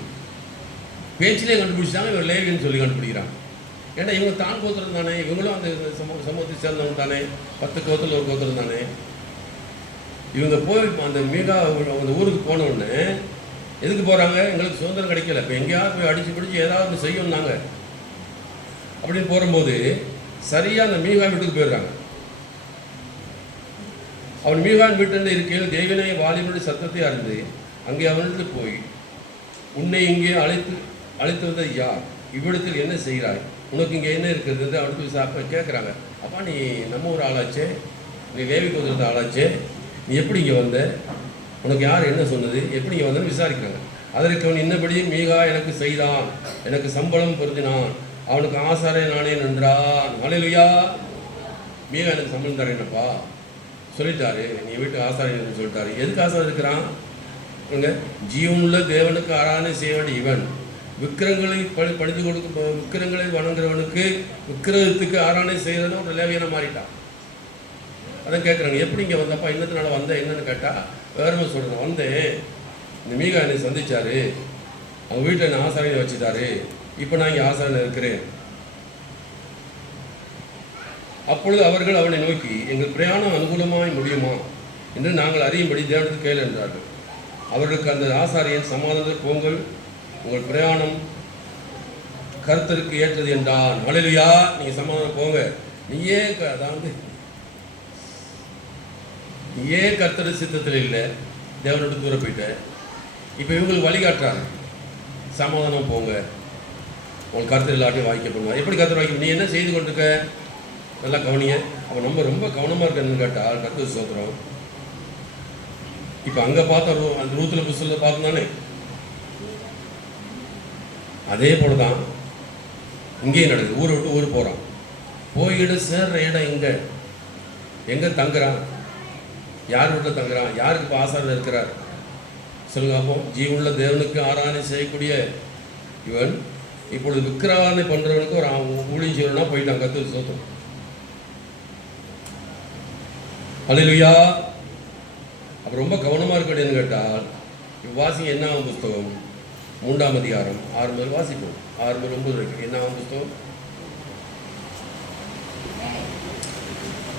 பேச்சிலே கண்டுபிடிச்சிட்டாங்க, இவர் லேவியன் சொல்லி கண்டுபிடிக்கிறாங்க. ஏன்னா இவங்க தான் கோத்திரம் தானே, இவங்களும் அந்த சமூகத்தை சேர்ந்தவங்க தானே, 10 கோத்திரம் ஒரு கோத்திரம் தானே. இவங்க போய் அந்த மீகா அந்த ஊருக்கு போன உடனே எதுக்கு போகிறாங்க? எங்களுக்கு சுதந்திரம் கிடைக்கல, இப்போ எங்கேயாவது போய் அடித்து பிடிச்சி ஏதாவது செய்யணும்னாங்க அப்படின்னு போகும்போது சரியாக அந்த மீகா வீட்டுக்கு போயிடுறாங்க. அவன் மீகான் வீட்டில் இருக்கையில் தேவனை வாலிபனுடைய சத்தத்தை அறிந்து அங்கே அவனிடத்தில் போய், உன்னை இங்கே அழைத்து வந்தது யார்? இவ்விடத்தில் என்ன செய்கிறாய், உனக்கு இங்கே என்ன இருக்கிறது அவனுக்கு அப்போ கேட்குறாங்க. அப்பா நீ நம்ம ஊர் ஆளாச்சே, நீ லேவி கோத்திரத்து ஆளாச்சே, நீ எப்படி இங்கே வந்த, உனக்கு யார் என்ன சொன்னது, எப்படி இங்கே வந்தேன்னு விசாரிக்கிறாங்க. அதற்கு அவன் இன்னபடி மீகா எனக்கு செய்தான், எனக்கு சம்பளம் பொருந்தினான், அவனுக்கு ஆசாரை நானே நின்றான். ஹல்லேலூயா. மீகா எனக்கு சம்பளம் தரேனப்பா சொல்லிட்டாரு, நீ வீட்டுக்கு ஆசாரியன்னு சொல்லிட்டாரு. எதுக்கு ஆசாரம் இருக்கிறான்? ஜீவனுள்ள தேவனுக்கு ஆராதனை செய்ய வேண்டிய இவன் விக்கிரங்களை பணிந்து கொடுக்கும், விக்கிரங்களை வணங்குறவனுக்கு விக்கிரகத்துக்கு ஆராதனை செய்யறதுன்னு ஒரு லேவியனை மாறிட்டான். அதான் கேட்குறாங்க, எப்படி இங்கே வந்தப்பா, இன்னத்தினால வந்தேன் என்னன்னு கேட்டால் வேறமே சொல்கிறேன். வந்தேன், இந்த மீகா என்னை சந்திச்சாரு, அவங்க வீட்டில் என்னை ஆசாரியனை வச்சுட்டாரு, இப்போ நான் இங்கே ஆசாரியனை இருக்கிறேன். அப்பொழுது அவர்கள் அவனை நோக்கி, எங்கள் பிரயாணம் அனுகூலமாய் முடியுமா என்று நாங்கள் அறியும்படி தேவனுக்கு கேள் என்றார்கள். அவர்களுக்கு அந்த ஆசாரியன் சமாதானத்தில் போங்கள், உங்கள் பிரயாணம் கர்த்தருக்கு ஏற்றது என்றான். ஹல்லேலூயா. நீங்கள் சமாதானம் போங்க, நீயே அதாவது நீயே கர்த்தர் சித்தத்தில் இல்லை, தேவனோட தூர போயிட்ட. இப்போ இவங்களுக்கு வழிகாட்டுறாங்க, சமாதானம் போங்க, உங்கள் கர்த்தர் எல்லாத்தையும் வாய்க்கப்படுவாங்க. எப்படி கர்த்தர் வாய்க்க, நீ என்ன செய்து கொண்டிருக்க, நல்லா கவனிங்க. அப்போ நம்ம ரொம்ப கவனமாக இருக்கணும்னு கேட்டால் கர்த்தர் சோத்திரம். இப்போ அங்கே பார்த்தா அந்த ரூத்தில் புஸ்தகத்தில் பார்த்தோம் தானே, அதே போல தான் இங்கேயும் நடக்குது. ஊரை விட்டு ஊர் போகிறான், போயிட சேர்ற இடம் எங்கே தங்குறான், யார் வீட்டில் தங்குறான், யாருக்கு இப்போ ஆசாரம் இருக்கிறார் சொல்லுங்க. அப்போ ஜீவனுள்ள தேவனுக்கு ஆராதனை செய்யக்கூடிய இவன் இப்பொழுது விக்கிரவாதனை பண்ணுறவனுக்கு ஒரு ஊழியம் செய்யணும்னா போயிட்டான். கர்த்தர் சோத்திரம். ஹல்லேலூயா. அப்போ ரொம்ப கவனமாக இருக்க வேண்டியதுன்னு கேட்டால் வாசிங்க. என்னாகும் புஸ்தகம் 3ஆம் அதிகாரம் 6 முதல் வாசிப்போம். 6 முதல் 9 வரைக்கும். என்னாகும் புஸ்தகம்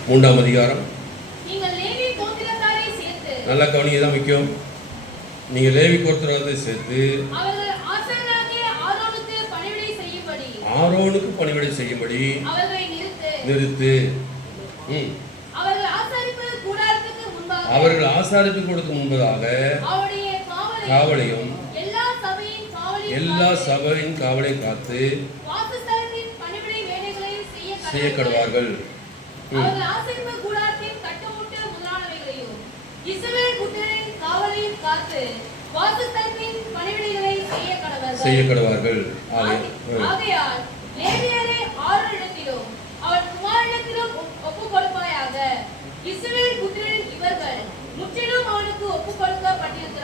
3ஆம் அதிகாரம். நல்லா கவனிங்க, தான் முக்கியம். நீங்கள் லேவி கோத்திரத்தை சேர்த்து ஆரோனுக்கு பணிவிடை செய்யும்படி நிறுத்து. அவர்கள் ஆசாரிப்பு கொடுக்க முன்பதாக காவலையும் எல்லா சபையின் காவலையும் காத்து செய்யப்படுவார்கள். செய்யப்படுவார்கள்.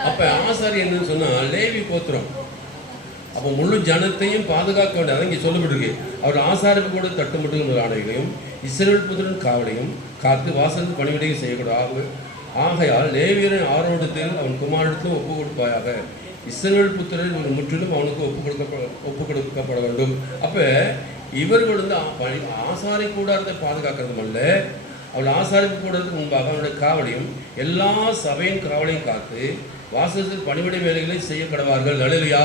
அப்ப ஆசாரி என்னன்னு சொன்னா லேவி கோத்திரம். அப்போ முழு ஜனத்தையும் பாதுகாக்க வேண்டிய, அதை இங்கே சொல்லப்பட்டிருக்கு. அவர் ஆசாரிப்பு கூட தட்டுமுட்டு ஆணைகளையும் இஸ்ரவேல் புத்திரன் காவலையும் காத்து வாசலுக்கு பணிவிடையை செய்யக்கூடாது. ஆகையால் லேவியரின் ஆரோடத்தில் அவன் குமாரத்திலும் ஒப்பு கொடுப்பாயாக. இஸ்ரவேல் புத்திரன் ஒரு முற்றிலும் அவனுக்கு ஒப்பு கொடுக்கப்பட வேண்டும். அப்போ இவர்கள் ஆசாரி கூடாரத்தை பாதுகாக்கிறது அல்ல, அவள் ஆசாரிப்பு கூடத்துக்கு முன்பாக அவனுடைய காவலையும் எல்லா சபையின் காவலையும் காத்து வாசலுக்கு பணிவிடை வேலைகளை செய்யப்படுவார்கள். ஹல்லேலூயா.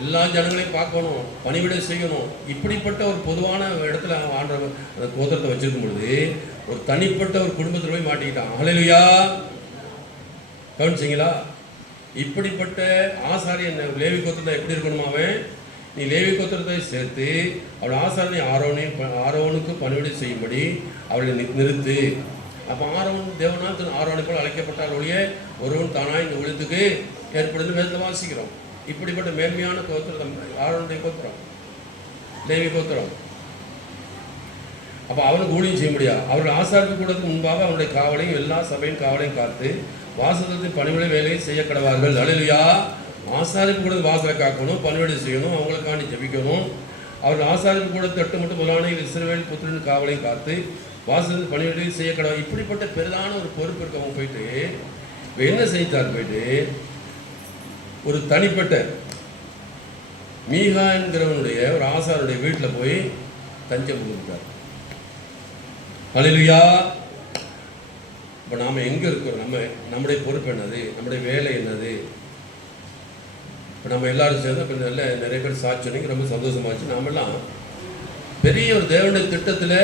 எல்லா ஜனங்களையும் பார்க்கணும், பணிவிடை செய்யணும். இப்படிப்பட்ட ஒரு பொதுவான இடத்துல ஆண்டவர் அந்த கோத்திரத்தை வச்சிருக்கும் பொழுது ஒரு தனிப்பட்ட ஒரு குடும்பத்தில் போய் மாட்டிக்கிட்டான். ஹல்லேலூயா. கவனிச்சிங்களா? இப்படிப்பட்ட ஆசாரியன் லேவி கோத்திரத்தை எப்படி இருக்கணுமாவே, நீ லேவி கோத்திரத்தை சேர்த்து அவள் ஆசாரியனை ஆரோனுக்கு பணிவிடை செய்யும்படி அவளை நிறுத்து. அப்போ ஆரோன் தேவனால் ஆரோனை போல் அழைக்கப்பட்டால் ஒழிய ஒருவன் தானாக இந்த ஒழுத்துக்கு ஏற்படுது வேதத்தில் வாசிக்கிறோம். இப்படிப்பட்ட மேன்மையான கோத்திரம் ஆரோனுடைய கோத்திரம், லேவி கோத்திரம். அப்போ அவனுக்கு ஊழியம் செய்ய முடியாது. அவர்கள் ஆசாரிப்பு கூடத்துக்கு முன்பாக அவனுடைய காவலையும் எல்லா சபையின் காவலையும் காத்து வாசலத்தின் பணிவிடை வேலையை செய்ய கடவார்கள். ஹல்லேலூயா. ஆசாரிப்பு கூட வாசலை காக்கணும், பணிவிடை செய்யணும், அவங்களுக்காண்டி ஜெபிக்கணும். அவர்கள் ஆசாரிப்பு கூட தட்டு மட்டும் முதலான இஸ்ரவேல் புத்திரன் காவலையும் காத்து வாசலத்தின் பணிவிடை செய்ய கடவா. இப்படிப்பட்ட பெரிதான ஒரு பொறுப்பு இருக்கவங்க போயிட்டு என்ன செய்தார், போயிட்டு ஒரு தனிப்பட்ட மீகா என்கிறவனுடைய ஒரு ஆசாருடைய வீட்டில் போய் தஞ்சம் கொடுத்தார். ஹல்லேலூயா. இப்போ நாம் எங்கே இருக்கிறோம், நம்முடைய பொறுப்பு என்னது, நம்முடைய வேலை என்னது? இப்போ நம்ம எல்லாரும் சேர்ந்து இப்போ நிறைய பேர் சாட்சி ரொம்ப சந்தோஷமாச்சு. நாமெல்லாம் பெரிய ஒரு தேவனுடைய திட்டத்தில்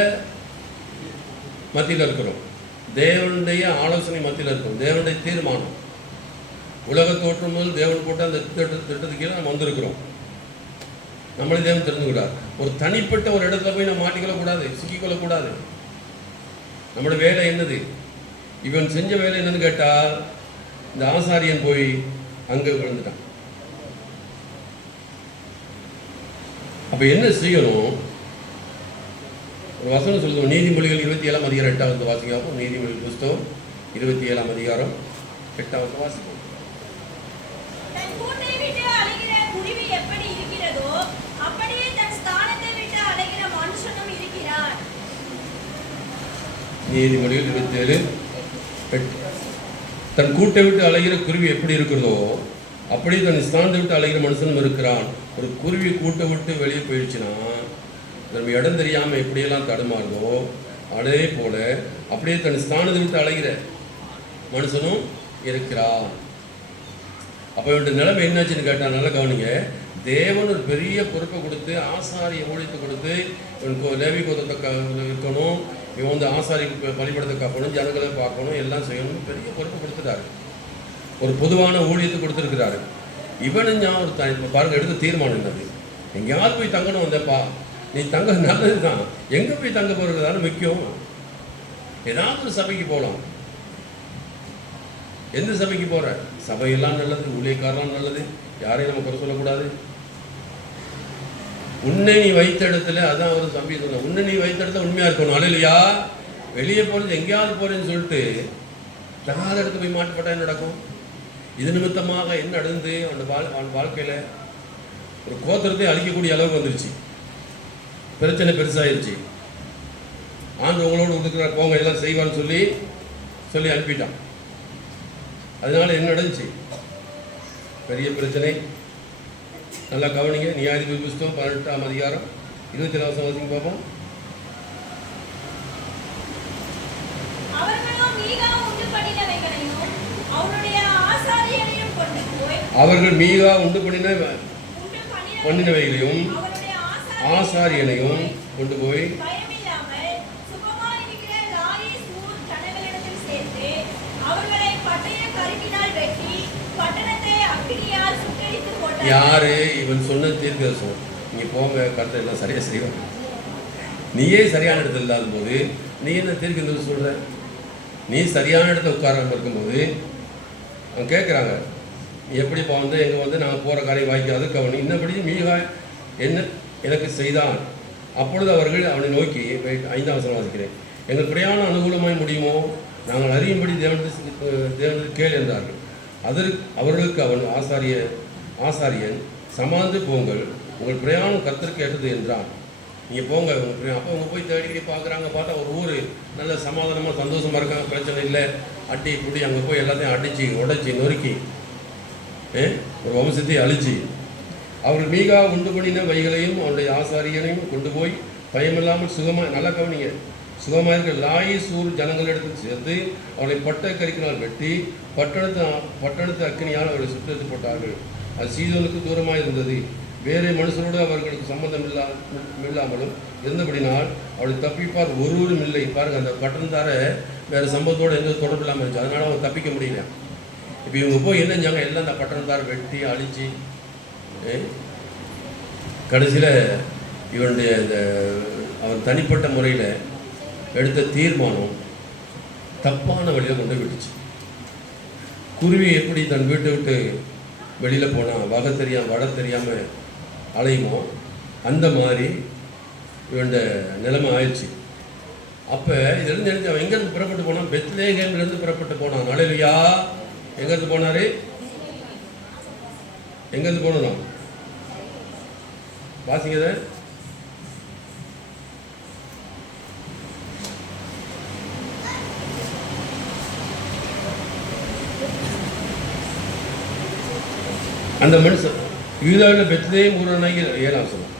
மத்தியில் இருக்கிறோம், தேவனுடைய ஆலோசனை மத்தியில் இருக்கிறோம், தேவனுடைய தீர்மானம். உலக தோற்றம் முதல் தேவன் போட்ட அந்த திட்டத்துக்கு கீழே நம்ம வந்திருக்கிறோம். நம்மளே தேவன் தெரிஞ்சுக்கிறார். ஒரு தனிப்பட்ட ஒரு இடத்துல போய் நம்ம மாட்டிக்கொள்ளக்கூடாது, சிக்கிக்கொள்ளக்கூடாது. நம்மளோட வேலை என்னது? இவன் செஞ்ச வேலை என்னன்னு கேட்டால், இந்த ஆசாரியன் போய் அங்கே விழுந்துட்டான். அப்போ என்ன செய்யணும்? ஒரு வசனம் சொல்லுவோம், நீதிமொழிகள் 27 அதிகாரம் 8 வாசிக்கும். நீதிமொழிகள் புஸ்தகம் 27 அதிகாரம் 8 வாசிக்கும். தன் கூட்டை விட்டு அலைகிற குருவி எப்படி இருக்கிறதோ அப்படியே தன் ஸ்தானத்தை விட்டு அலைகிற மனுஷனும் இருக்கிறான். நீதிமொழிகள் 27:8. தன் கூட்டை விட்டு அலைகிற குருவி எப்படி இருக்கிறதோ அப்படியே தன் ஸ்தானத்தை விட்டு அலைகிற மனுஷனும் இருக்கிறான். ஒரு குருவி கூட்டை விட்டு வெளியே போயிடுச்சுன்னா நம்ம இடம் தெரியாமல் எப்படியெல்லாம் தடுமாறுதோ அதே போல அப்படியே தன் ஸ்தானத்தை விட்டு அலைகிற மனுஷனும் இருக்கிறான். அப்போ இவனுடைய நிலைமை என்னாச்சுன்னு கேட்டால் நல்லா கவனிங்க. தேவன் ஒரு பெரிய பொறுப்பை கொடுத்து ஆசாரிய ஊழியத்தை கொடுத்து இவனுக்கு லேவி கோத்திரத்தை இருக்கணும், இவன் வந்து ஆசாரி பலிபடத்தை காக்கணும், ஜனங்களை பார்க்கணும், எல்லாம் செய்யணும், பெரிய பொறுப்பை கொடுத்துட்டாரு. ஒரு பொதுவான ஊழியத்தை கொடுத்துருக்கிறாரு. இவனும் நான் ஒரு பாருங்க எடுத்த தீர்மானம் என்னது? எங்கேயாவது போய் தங்கணும் வந்தப்பா, நீ தங்க நல்லது தான், எங்கே போய் தங்க போகிறதால முக்கியம். ஏதாவது ஒரு சபைக்கு போகலாம். எந்த சபைக்கு போகிற? சபையெல்லாம் நல்லது, ஊழியக்காரெல்லாம் நல்லது, யாரையும் நம்ம குறை சொல்லக்கூடாது. உன்னை நீ வைத்த இடத்துல, அதான் ஒரு தம்பி சொன்ன, உன்னை நீ வைத்த இடத்துல உண்மையாக இருக்கணும். அல்லையா வெளியே போகிறது எங்கேயாவது போகிறேன்னு சொல்லிட்டு தகாத இடத்துல போய் மாட்டுப்பட்டா என்ன நடக்கும்? இது நிமித்தமாக என்ன நடந்து அவன் வாழ்க்கையில் ஒரு கோத்திரத்தை அழிக்கக்கூடிய அளவுக்கு வந்துருச்சு. பிரச்சனை பெருசாகிருச்சு. ஆண்டு உங்களோடு இருக்கிற போங்க எல்லாம் செய்வான்னு சொல்லி அனுப்பிட்டான். அதனால என்ன நடந்துச்சு? பெரிய பிரச்சனை. நல்லா கவனிங்க. நியாயாதிபதி புஸ்தகம் 18 அதிகாரம் 27 வாசிங்க பார்ப்போம். அவர்கள் மீகா உண்டு பண்ணினவைகளையும் ஆசாரியனையும் கொண்டு போய் யாரு இவன் சொன்ன தீர்க்கதரிசனம்? நீங்க போங்க, கருத்தை எல்லாம் சரியா செய்வாங்க. நீயே சரியான இடத்துல இல்லாத போது நீ என்ன தீர்க்கதரிசனம் சொல்ற? நீ சரியான இடத்துல உட்காராம இருக்கும்போது அவங்க கேட்குறாங்க, நீ எப்படிப்பா வந்து எங்கே வந்து நாங்கள் போகிற காரியம் வாங்கிக்காது கவனி. இன்னபடி மீகா என்ன எனக்கு செய்தான். அப்பொழுது அவர்கள் அவனை நோக்கி 5 வசனம் வாசிக்கிறேன். எங்கள் பிரயாணம் அனுகூலமாய் முடியுமோ? நாங்கள் அறியும்படி தேவனுக்கு கேள் என்றார்கள். அவர்களுக்கு அவன் ஆசாரியன் சமாந்து போங்கள், உங்கள் பிரயாணம் கர்த்தருக்கு ஏற்றது என்றான். நீங்கள் போங்க உங்கள் அப்போ அவங்க போய் தேடி பார்க்குறாங்க. பார்த்தா ஒரு ஊர் நல்ல சமாதானமாக சந்தோஷமாக இருக்காங்க, பிரச்சனை இல்லை. அட்டி குடி அங்கே போய் எல்லாத்தையும் அடித்து உடைச்சி நொறுக்கி ஒரு வம்சத்தை அழிச்சு அவர்கள் மீகா உண்டு பண்ணின வைகளையும் அவருடைய ஆசாரியனையும் கொண்டு போய் பயமில்லாமல் சுகமாக, நல்லா கவனிங்க, சுகமாக இருக்கிற லாயிசூர் ஜனங்களிடத்தில் சேர்த்து அவளை பட்ட கரிக்கினால் வெட்டி பட்டணத்து அக்கினியால் அவர்களை சுட்டெடுத்து போட்டார்கள். அது சீதோனுக்கு தூரமாக இருந்தது. வேறு மனுஷனோடு அவர்களுக்கு சம்மந்தம் இல்லாமலும் இருந்தபடினால் அவளை தப்பிப்பார் ஒருவரும் இல்லை. பாருங்கள், அந்த பட்டணத்தார வேறு சம்பவத்தோடு எந்த தொடர்பு இல்லாமல் இருந்துச்சு. அதனால் அவங்க தப்பிக்க முடியல. இப்போ இவங்க போய் என்ன செஞ்சாங்க? எல்லாம் அந்த பட்டணத்தார வெட்டி அழிச்சு கடைசியில் இவனுடைய இந்த அவன் தனிப்பட்ட முறையில் எடுத்த தீர்மானம் தப்பான வழியில் கொண்டு விட்டுச்சு. குருவி எப்படி தன் வீட்டை விட்டு வெளியில் போனால் வகை தெரியாமல் வடை தெரியாமல் அலையுமோ அந்த மாதிரி இவனுடைய நிலைமை ஆயிடுச்சு. அப்போ இதுலேருந்து நினைச்சு அவன் எங்கேருந்து புறப்பட்டு போனான்? பெத்லேகேம்லேருந்து புறப்பட்டு போனான். அல்லேலூயா. எங்கேருந்து போனார்? எங்கேருந்து போனோம்? வாசிங்க. அந்த மனுஷன் யூதாவில் பெத்லேகேம் ஊரானாகிய 7 வசனம்.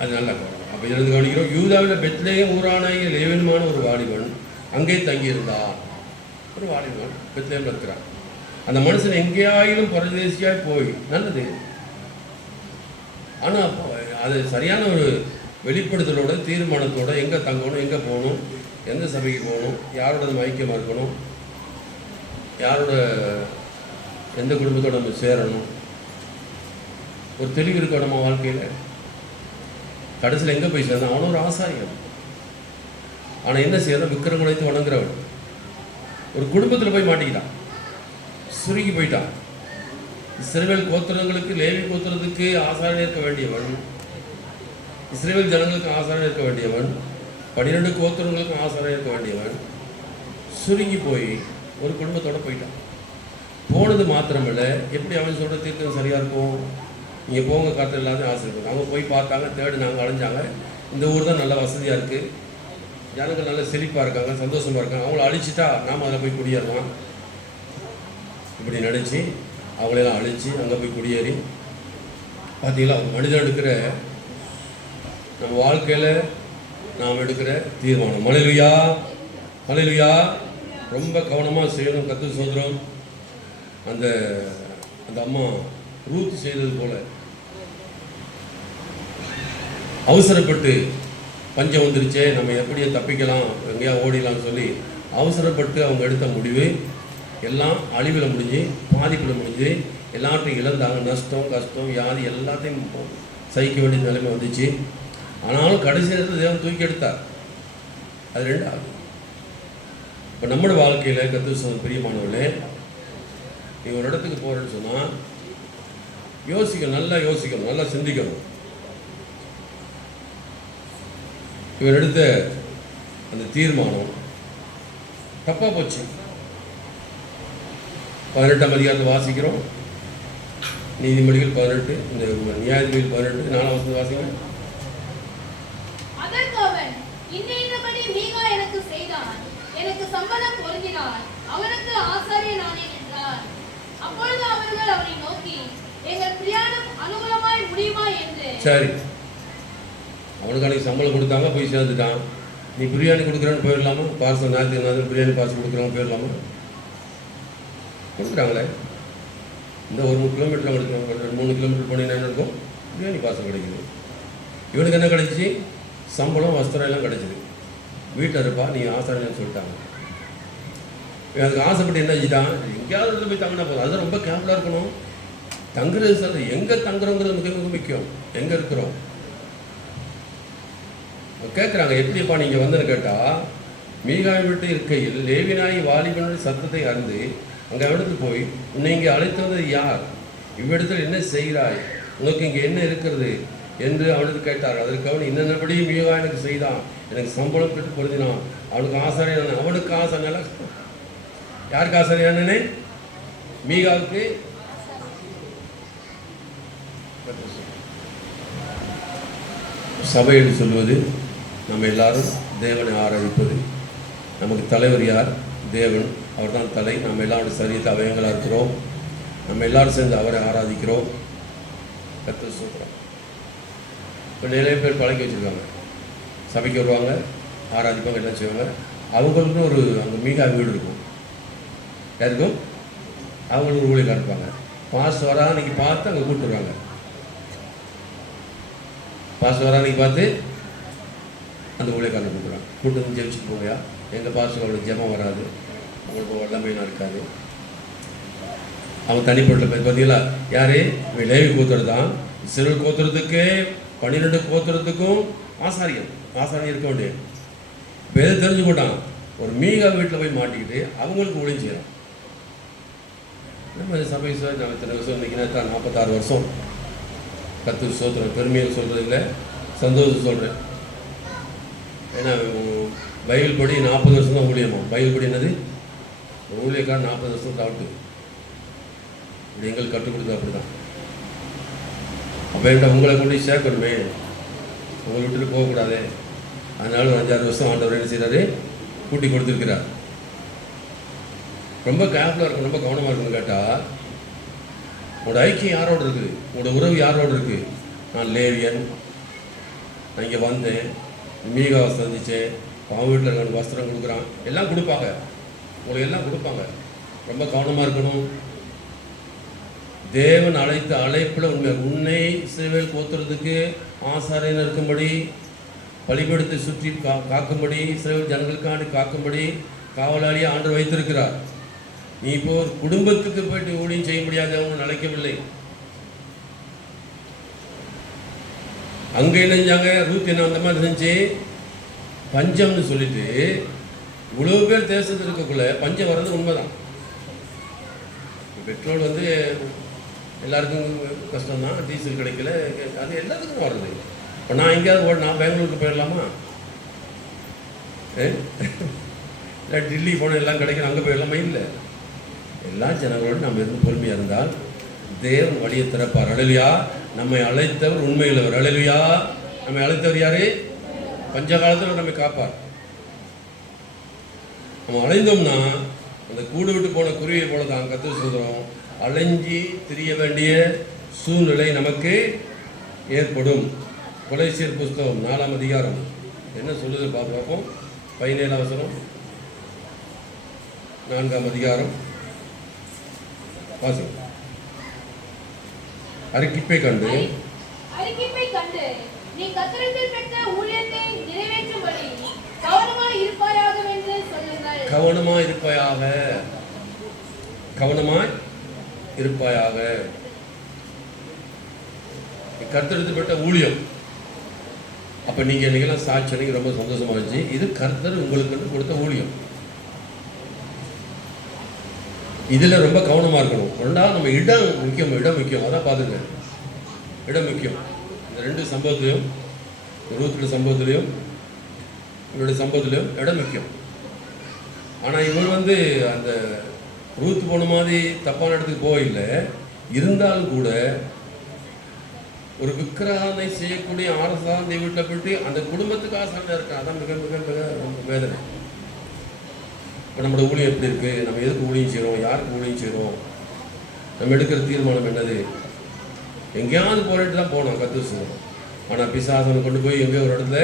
அது நல்லா அப்போ இருந்து கவனிக்கிறோம். யூதாவில் பெத்லேகேம் ஊரானாகிய லேவியனுமான ஒரு வாலிபன் அங்கே தங்கியிருந்தான். ஒரு வாலிபன் பெத்லேகேம்ல இருக்கிறான். அந்த மனுஷன் எங்கேயாயிலும் பரதேசியாய் போய் நல்லது. ஆனால் அது சரியான ஒரு வெளிப்படுத்தலோட தீர்மானத்தோட எங்கே தங்கணும், எங்கே போகணும், எந்த சபைக்கு போகணும், யாரோட நம்ம ஐக்கியமாக இருக்கணும், யாரோட எந்த குடும்பத்தோடு நம்ம சேரணும், ஒரு தெளிவு இருக்கணும் நம்ம வாழ்க்கையில். கடைசியில் எங்கே போய் சேர்ந்தான்? அவனும் ஒரு ஆசாரியன். ஆனால் என்ன செய்யணும்? விக்கிரம் உடைத்து வணங்குறவன். ஒரு குடும்பத்தில் போய் மாட்டிக்கிட்டான், சுருங்கி போயிட்டான். இஸ்ரவேல் கோத்திரங்களுக்கு, லேவி கோத்திரத்துக்கு ஆசாரியன் இருக்க வேண்டியவன், இஸ்ரவேல் ஜனங்களுக்கு ஆசாரியன் இருக்க வேண்டியவன், 12 கோத்திரங்களுக்கு ஆசாரியன் இருக்க வேண்டியவன், சுருங்கி போய் ஒரு குடும்பத்தோடு போயிட்டான். போனது மாத்திரமில்லை, எப்படி அவன் சொல்கிற தீர்க்கம் சரியாக இருக்கும்? நீங்கள் போங்க காற்று எல்லாத்தையும் ஆசைப்படும். அவங்க போய் பார்த்தாங்க, தேடினாங்க, அலைஞ்சாங்க. இந்த ஊர் தான் நல்ல வசதியாக இருக்குது, ஜனங்கள் நல்ல செழிப்பாக இருக்காங்க, சந்தோஷமாக இருக்காங்க, அவங்கள அழிச்சிட்டா நாம் அதில் போய் குடியேறலாம் இப்படி நினச்சி அவங்களெல்லாம் அழித்து அங்கே போய் குடியேறி பார்த்தீங்களா, மனிதன் எடுக்கிற நம்ம வாழ்க்கையில் நாம் எடுக்கிற தீர்மானம். ஹல்லேலூயா, ஹல்லேலூயா. ரொம்ப கவனமாக செய்யணும். கர்த்தர் சோதரம் அந்த அம்மா ரூத் செய்தது போல அவசரப்பட்டு பஞ்சம் வந்துருச்சே, நம்ம எப்படியே தப்பிக்கலாம், எங்கேயா ஓடிடலாம்னு சொல்லி அவசரப்பட்டு அவங்க எடுத்த முடிவு எல்லாம் அழிவில் முடிஞ்சு, பாதிப்பில் முடிஞ்சு, எல்லாத்தையும் இழந்தாங்க. நஷ்டம், கஷ்டம், வியாதி எல்லாத்தையும் சகிக்க வேண்டிய நிலைமை வந்துச்சு. ஆனாலும் கடைசி நேரத்தில் தேவன் தூக்கி எடுத்தார். அது ரெண்டாவது. இப்போ நம்மளோட வாழ்க்கையில் கர்த்தர் பிரியமானவர்களே, நீ ஒரு இடத்துக்கு போகிறேன்னு சொன்னால் யோசிக்கணும், நல்லா யோசிக்கணும், நல்லா சிந்திக்கணும். இவர் எடுத்த அந்த தீர்மானம் தப்பாக போச்சு. 18ஆம் அதிகாரத்தை வாசிக்கிறோம். நீதிமொழிகள் 18, இந்த நியாயாதிபதிகள் 18, 4ஆம் வசனத்தை வாசிக்கிறோம். அதற்கு அவன், இன்னபடி மீகா எனக்கு செய்தான், எனக்கு சம்பளம் பொருந்தினார், அவனுக்கு ஆசாரியன் ஆனேன் என்றார். அப்பொழுது அவர்கள் அவரை நோக்கி, எங்கள் பிரயாணம் அனுகூலமாய் முடியுமா என்று. சரி, அவனுக்கு அன்றைக்கி சம்பளம் கொடுத்தாங்க, போய் சேர்ந்துட்டான். நீ பிரியாணி கொடுக்குறேன்னு போயிடலாமா? பார்சல் ஞாயிற்றுக்கிழமை பிரியாணி பார்சல் கொடுக்குறாங்க, போயிடலாமா? கொடுக்குறாங்களே. இந்த ஒரு 3 கிலோமீட்டர் கொடுக்குறாங்க, 3 கிலோமீட்டர் போனீங்கன்னா என்ன இருக்கும்? பிரியாணி பார்சல் கிடைக்குது. இவனுக்கு என்ன கிடைச்சி? சம்பளம், வஸ்திரம் எல்லாம் கிடைச்சிது. வீட்டில் இருப்பா, நீ ஆசாரியன்னு சொல்லிட்டாங்க. அதுக்கு ஆசைப்பட்டு என்ன செஞ்சிட்டான்? எங்கேயாவது இடத்துல போய் தங்கினா போதும். அதுதான் ரொம்ப கேர்ஃபுல்லாக இருக்கணும். தங்குறது சார், எங்கே தங்குறோங்கிறது மிக மிக முக்கியம். எங்கே இருக்கிறோம் கேட்குறாங்க. எப்படிப்பா நீங்கள் வந்தேன்னு கேட்டால், மீகாய் விட்டு இருக்கையில் லேவினாய் வாலிபனுடைய சத்தத்தை அறிந்து அங்கே இடத்து போய், உன்னை இங்கே அழைத்து வந்தது யார்? இவ்விடத்தில் என்ன செய்கிறாய்? உனக்கு இங்கே என்ன இருக்கிறது என்று அவனுக்கு கேட்டார். அதற்கு அவன், இன்னபடி மீகாய் எனக்கு செய்தான், எனக்கு சம்பளம் பெற்று பொருந்தினான், அவனுக்கு ஆசாரியான, அவனுக்கு ஆசாரியான. யாருக்கு ஆசாரியானே? மீகாவுக்கு. சபை என்று சொல்வது நம்ம எல்லாரும் தேவனை ஆராதிப்பது. நமக்கு தலைவர் யார்? தேவன். அவர் தான் தலை. நம்ம எல்லாரும் சரீரத்தை அவயங்களாக இருக்கிறோம். நம்ம எல்லாரும் சேர்ந்து அவரை ஆராதிக்கிறோம். கர்த்தர் ஸ்தோத்திரம். இப்போ நிறைய பேர் பழக்கி வச்சுருக்காங்க. சபைக்கு வருவாங்க, ஆராதிப்பாங்க, எல்லாம் செய்வாங்க. அவங்களுக்கும் ஒரு அங்கே மீகா வீடு இருக்கும். யாருக்கும்? அவங்களுக்கு ஒரு ஊழியக்காரர் இருப்பாங்க. பாஸ்டர் வரா அன்றைக்கி பார்த்து அங்கே கூப்பிட்டுருவாங்க. பாஸ்டர் வரா அன்றைக்கி பார்த்து அந்த ஊழியக்காரனை கூப்பிட்றாங்க. கூட்டு வந்து ஜெபிச்சுட்டு போங்கயா. எங்கள் பாஸ்டர் அவளுக்கு ஜெபம் வராது, உங்களுக்கு வல்லமையெல்லாம் இருக்காது. அவன் தனிப்பட்ட பார்த்தீங்களா? யாரே? லேவி கோத்திரம் தான். இஸ்ரவேல் கோத்திரத்துக்கு 12 கோத்திரத்துக்கும் ஆசாரியன் இருக்க வேண்டிய. இப்போ எதை தெரிஞ்சு போட்டான்? ஒரு மீகா வீட்டில் போய் மாட்டிக்கிட்டு அவங்களுக்கு ஊழியம் செய்யலாம். நம்ம சபை சார் நம்ம இத்தனை வருஷம் இன்றைக்கினா 46 வருஷம். கர்த்தர் ஸ்தோத்திரம். பெருமையாக சொல்கிறது இல்லை, சந்தோஷம் சொல்கிறேன். ஏன்னா பைபிள் படி 40 வருஷம் தான் ஊழியமா. பைபிள் படி என்னது? ஊழியக்கார 40 வருஷம் தாழ்த்து. இப்படி எங்களுக்கு கற்றுக் கொடுத்தது அப்படி தான். அப்போ என்கிட்ட உங்களை கொண்டு சேர்க்கணுமே, உங்களை விட்டுட்டு போகக்கூடாது. அதனால ஒரு 5-6 வருஷம் ஆண்டவர் என்ன செய்கிறாரு? கூட்டி கொடுத்துருக்கிறார். ரொம்ப கேர்ஃபுல்லாக இருக்கணும், ரொம்ப கவனமாக இருக்கணும்னு கேட்டால், உங்களோட ஐக்கியம் யாரோடு இருக்குது? உங்களோட உறவு யாரோடு இருக்குது? நான் லேவியன், நான் இங்கே வந்தேன், மீகாவை சந்தித்தேன், அவன் வீட்டில் இருக்க வஸ்திரம் கொடுக்குறான், எல்லாம் கொடுப்பாங்க, உங்களுக்கு எல்லாம் கொடுப்பாங்க. ரொம்ப கவனமாக இருக்கணும். தேவன் அழைத்த அழைப்பில் உன்னை இஸ்ரவேல் கோத்திரத்துக்கு ஆசாரியன் இருக்கும்படி, பலிபீடத்தை சுற்றி காக்கும்படி, இஸ்ரவேல் ஜனங்களுக்காண்டி காக்கும்படி காவலாளியை ஆண்டவர் வைத்திருக்கிறார். நீ இப்போ ஒரு குடும்பத்துக்கு போயிட்டு ஊழியம் செய்ய முடியாது, அவங்க நினைக்கவில்லை. அங்கே இணைஞ்சாங்க. ரூத் என்ன அந்த மாதிரி இருந்துச்சு, பஞ்சம்னு சொல்லிட்டு இவ்வளோ பேர் தேசத்தில் இருக்கக்குள்ள பஞ்சம் வர்றது உண்மைதான். பெட்ரோல் வந்து எல்லாருக்கும் கஷ்டம்தான், டீசல் கிடைக்கல, அது எல்லாத்துக்கும் வருது. இப்போ நான் எங்கேயாவது நான் பெங்களூருக்கு போயிடலாமா? இல்லை டில்லி போனால் எல்லாம் கிடைக்கணும், அங்கே போயிடலாமா? இல்லை. எல்லா ஜனங்களோடு நம்ம இருந்து பொறுமையாக இருந்தால் தேவன் வழியை திறப்பார். அழலியா, நம்மை அழைத்தவர் உண்மையுள்ளவர். அழலியா, நம்மை அழைத்தவர் யாரு? பஞ்ச காலத்தில் நம்மை காப்பார். நம்ம அலைந்தோம்னா அந்த கூடு விட்டு போன குருவியை போல தான் கர்த்தர் சொல்கிறோம், அலைஞ்சி திரிய வேண்டிய சூழ்நிலை நமக்கு ஏற்படும். கொலைசீர் புஸ்தகம் 4ஆம் அதிகாரம் என்ன சொல்லுது பார்ப்போம். 17ஆம் வசனம், 4ஆம் அதிகாரம் வாசி. அறிக்கைப்பை கண்டு நீ கர்த்தரிடத்தில் பெற்ற ஊழியத்தை நிறைவேற்றும்படி கவனமாய் இருப்பாயாக என்று சொல்லுங்கள். கவனமாய் இருப்பாயாக, கவனமாய் இருப்பாயாக. கர்த்தரிடத்தில் பெற்ற ஊழியம். அப்ப நீங்க இன்னைக்கெல்லாம் சாட்சி, நீங்க ரொம்ப சந்தோஷமா இருந்துச்சு. இது கர்த்தர் உங்களுக்கு கொடுத்த ஊழியம். இதுல ரொம்ப கவனமா இருக்கணும். ரெண்டாவது நம்ம இடம் முக்கியம். இடம் முக்கியம். அதான் பாத்துங்க, இடம் முக்கியம். இந்த 2 சம்பவத்திலையும், ரூத்துடைய சம்பவத்திலையும் இவருடைய சம்பவத்திலையும் இடம் முக்கியம். ஆனா இவர் வந்து அந்த ரூத் போன மாதிரி தப்பான இடத்துக்கு போகல. இருந்தாலும் கூட ஒரு விக்கிரகனை செய்யக்கூடிய ஆசாரனை வீட்டில் போயிட்டு அந்த குடும்பத்துக்கு ஆசாரனா இருக்கா. அதான் மிக மிக மிக ரொம்ப வேதனை. இப்போ நம்மளோட ஊழியம் எப்படி இருக்கு, நம்ம எதுக்கு ஊழியம் செய்கிறோம், யாருக்கு ஊழியம் செய்கிறோம், நம்ம எடுக்கிற தீர்மானம் என்னது? எங்கேயாவது போராட்டு தான் போனோம் கர்த்தர் சொல்லுவோம். ஆனால் பிசாசனை கொண்டு போய் எங்கேயோ ஒரு இடத்துல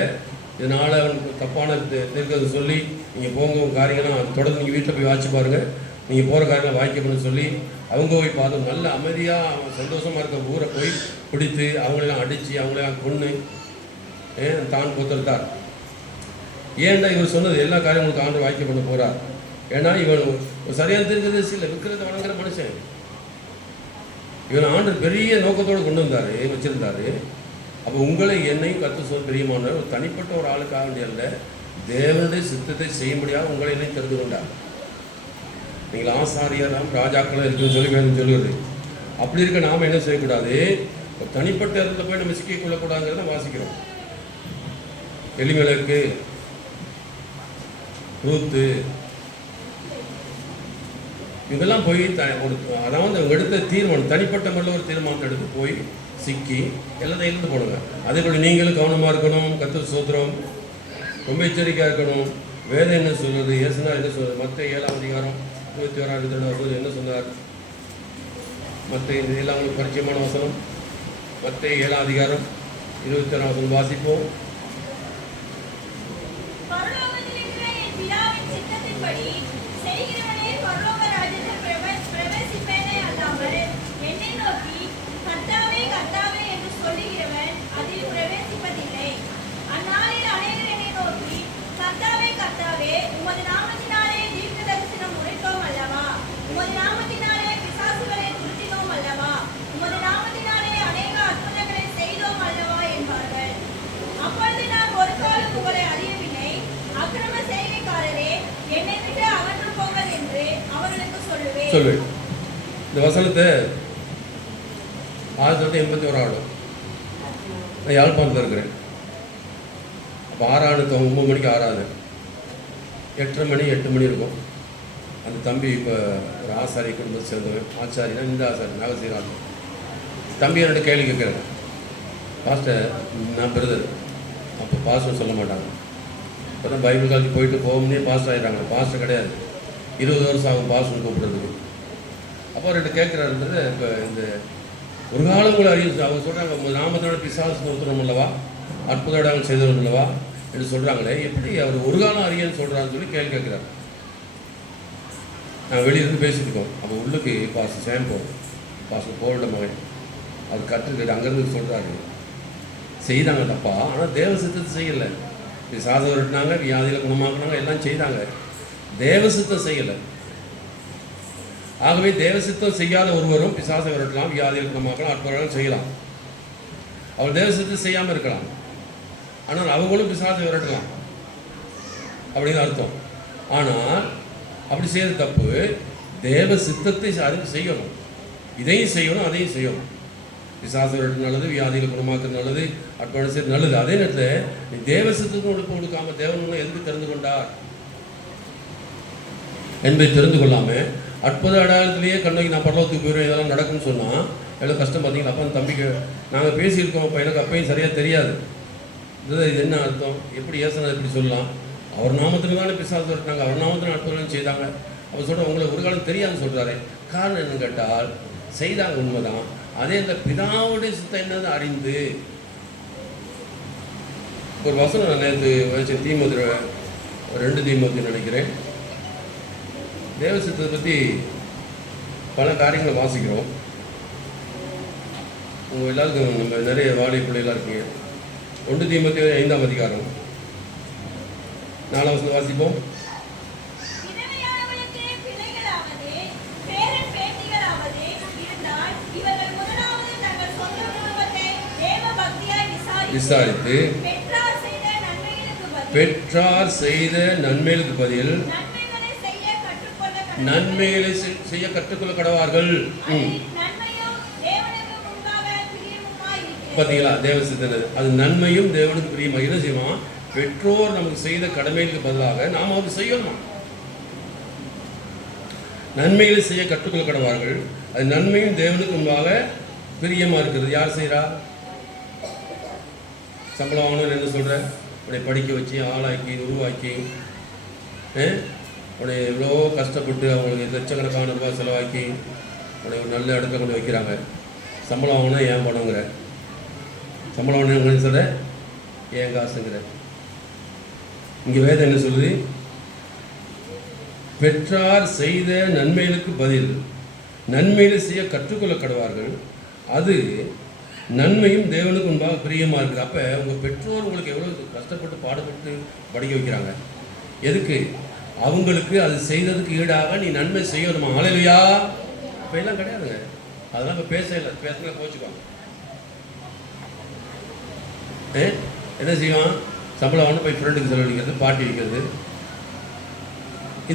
இதனால் அவனுக்கு தப்பான இருக்கிறத சொல்லி நீங்கள் போங்க உங்கள் காரியங்கள்லாம் அது தொடர்ந்து நீங்கள் வீட்டில் போய் வாட்சி பாருங்கள், நீங்கள் போகிற காரியங்களை வாய்க்கணும்னு சொல்லி அவங்க போய் பார்த்தோம். நல்ல அமைதியாக சந்தோஷமாக இருக்க ஊரை போய் பிடித்து அவங்களெல்லாம் அடித்து அவங்களெல்லாம் கொன்று தான் கொத்துட்டார். ஏன்னா இவர் சொன்னது எல்லா காரியங்களுக்கு ஆண்டு வாய்க்க பண்ண போகிறார். ஏன்னா இவன் சரியான தெரிஞ்சது இல்லை, விற்கிறத வணங்குற மனுஷன். இவன் ஆண்டு பெரிய நோக்கத்தோடு கொண்டு வந்தார், வச்சிருந்தாரு. அப்போ உங்களை என்னையும் கற்று சொல் பிரியமானவர் ஒரு தனிப்பட்ட ஒரு ஆளுக்காக வேண்டிய அல்ல, தேவனுடைய சித்தத்தை செய்ய முடியாத உங்களை என்னையும் தெரிந்து கொண்டார். நீங்கள் ஆசாரியராம் ராஜாக்களும் இருக்குன்னு சொல்லி வேணும் சொல்லுவது. அப்படி இருக்க நாம் என்ன செய்யக்கூடாது, ஒரு தனிப்பட்ட இடத்துல போய் நம்ம சிக்கிக் கொள்ளக்கூடாதுங்கிறத வாசிக்கிறோம். எலிமெலக்கு, ரூத்து, இதெல்லாம் போய் ஒரு அதாவது அவங்க எடுத்த தீர்மானம், தனிப்பட்ட முறையில் ஒரு தீர்மானத்தை எடுத்து போய் சிக்கி எல்லாத்தையும் இருந்து போடுங்க. அதே போல் நீங்களும் கவனமாக இருக்கணும். கர்த்தர் ஸ்தோத்திரம். ரொம்ப எச்சரிக்கையாக இருக்கணும். வேதம் என்ன சொல்வது, இயேசுனா என்ன சொல்வது? மத்தேயு 7ஆம் அதிகாரம் 21-22 என்ன சொன்னார்? மத்தேயு இதெல்லாம் உங்களுக்கு பரிச்சயமான வசனம். மத்தேயு 7ஆம் அதிகாரம் 21 வசனம் வாசிப்போம். சொல்வேன். இந்த வசனத்தை 1981 நான் யாழ்ப்பாணத்தில் இருக்கிறேன். அப்போ 6 9 மணிக்கு 6 8:30 மணி 8 மணி இருக்கும். அந்த தம்பி இப்போ ஒரு ஆசாரி குடும்பத்தை சேர்ந்தவன். ஆச்சாரினா இந்த ஆசாரி நாகசீரான் தம்பி என்னோட கேள்வி கேட்குறேன். பாஸ்டர் நான் பிரதர். அப்போ பாஸ்டர் சொல்ல மாட்டாங்க. இப்போ தான் பைபிள் காலேஜ் போயிட்டு போகும்னே பாஸ்டர் ஆகிடுறாங்க. பாஸ்டர் கிடையாது, 20 வருஷம் ஆகும் பாஸ்டர் கூப்பிடுறதுக்கு. அப்போ 2 கேட்குறாருன்றது இப்போ இந்த ஒரு காலம் கூட அறிவு அவங்க சொல்கிறாங்க, உங்கள் நாமத்தோட பிசாசு நிறுத்தணும் அல்லவா, அற்புதோட அவங்க செய்தவர்கள் அல்லவா என்று சொல்கிறாங்களே, எப்படி அவர் ஒரு காலம் அறியன்னு சொல்கிறான்னு சொல்லி கேள்வி கேட்குறாரு. நான் வெளியிருந்து பேசிட்டு இருக்கோம். அப்போ உள்ளுக்கு பாஸ்டர் சேம் போகும், பாஸ்டர் போரோட மகன் அவர் கற்றுக்கிட்டு அங்கேருந்து சொல்கிறாரு, செய்தாங்க தப்பா, ஆனால் தேவ சித்தத்தை செய்யலை. பிசாசை விரட்டினாங்க, வியாதியில் குணமாக்குனாங்க, எல்லாம் செய்தாங்க, தேவ சித்தம் செய்யலை. ஆகவே தேவசித்தம் செய்யாத ஒருவரும் பிசாசை விரட்டலாம், வியாதிகள் குணமாக்கலாம், அற்புதங்கள் செய்யலாம். அவர் தேவசித்தம் செய்யாமல் இருக்கலாம், ஆனால் அவங்களும் பிசாசை விரட்டலாம் அப்படின்னு அர்த்தம். ஆனால் அப்படி செய்யறது தப்பு. தேவ சித்தத்தை செய்யணும், இதையும் செய்யணும் அதையும் செய்யணும். பிசாசு விரட்டு நல்லது, வியாதிகள் குணமாக்குறது நல்லது, அற்புதம் செய்யறது நல்லது. அதே நேரத்தில் நீ தேவ சித்தத்துக்கு ஒழுப்பு கொடுக்காம தேவன் எதுக்கு தெரிந்து கொண்டார் என்பதை தெரிந்து கொள்ளாமல் அற்புத அடையாளத்திலேயே கண்ணோக்கி நான் பரலோகத்துக்கு போயிடுவேன் இதெல்லாம் நடக்கும்னு சொன்னால் எவ்வளோ கஷ்டம் பார்த்தீங்களா? அப்பா தம்பிக்கு நாங்கள் பேசியிருக்கோம், அப்போ எனக்கு அப்பையும் சரியாக தெரியாது. இது என்ன அர்த்தம், எப்படி ஏசனை எப்படி சொல்லலாம்? அவர் நாமத்துக்கு தானே பிசாசு விரட்டினாங்க, அவர் நாமத்தில் அற்புதம் செய்தாங்க. அவர் சொல்கிற உங்களுக்கு ஒரு காலம் தெரியாதுன்னு சொல்கிறாரு. காரணம் என்னன்னு கேட்டால் செய்தாங்க, உண்மைதான். அதே இந்த பிதாவுடைய சித்தம் என்னது அறிந்து ஒரு வசனம் நேற்று வச்சு தீமோத்தி 2 தீமோத்தி நினைக்கிறேன், தேவ சித்தத்தை பற்றி பல காரியங்களை வாசிக்கிறோம். உங்கள் எல்லாருக்கும் நம்ம நிறைய வாழை பிள்ளைகளாக இருக்கீங்க. 1 தீமோத்தி 5ஆம் அதிகாரம் 4ஆம் வசனம் வாசிப்போம். விசாரித்து பெற்றார் செய்த நன்மைகளுக்கு பதில் நன்மைகளை செய்ய கற்றுக்கொள்ள கடவார்கள். பார்த்தீங்களா? தேவ சித்தம் அது நன்மையும் தேவனுக்கு பிரியமா. என்ன செய்வோம்? பெற்றோர் நமக்கு செய்த கடமைகளுக்கு பதிலாக நாம் அவருக்கு செய்யணும். நன்மைகளை செய்ய கற்றுக்கொள்ள கடவார்கள், அது நன்மையும் தேவனுக்கு முன்பாக பிரியமா இருக்கிறது. யார் செய்கிறா? சம்பளம் வாங்கணும்னு என்ன சொல்கிற? உன்னை படிக்க வச்சு ஆளாக்கி உருவாக்கி உன்னை எவ்வளோ கஷ்டப்பட்டு அவங்களுக்கு லட்சக்கணக்கான ரூபாய் செலவாக்கி உன்னை ஒரு நல்ல இடத்துல கொண்டு வைக்கிறாங்க. சம்பளம் வாங்கினா ஏன் பணங்கிற, சம்பளம் வாங்கினு சொல்கிற ஏன் காசுங்கிற. இங்கே வேதம் என்ன சொல்லுது? பெற்றார் செய்த நன்மைகளுக்கு பதில் நன்மைகளை செய்ய கற்றுக்கொள்ள கடவார்கள், அது நன்மையும் தேவனுக்கு முன்பாக பிரியமாக இருக்குது. அப்போ உங்கள் பெற்றோர் உங்களுக்கு எவ்வளோ கஷ்டப்பட்டு பாடுபட்டு படிக்க வைக்கிறாங்க. எதுக்கு? அவங்களுக்கு அது செய்ததுக்கு ஈடாக நீ நன்மை செய்யணுமா? ஹல்லேலூயா. இப்போ எல்லாம் கிடையாதுங்க, அதெல்லாம் இப்போ பேசினா போச்சுக்குவாங்க. என்ன செய்வான்? சம்பளம் வாங்க போய் ஃப்ரெண்டுக்கு செலவழிக்கிறது, பாட்டி வைக்கிறது,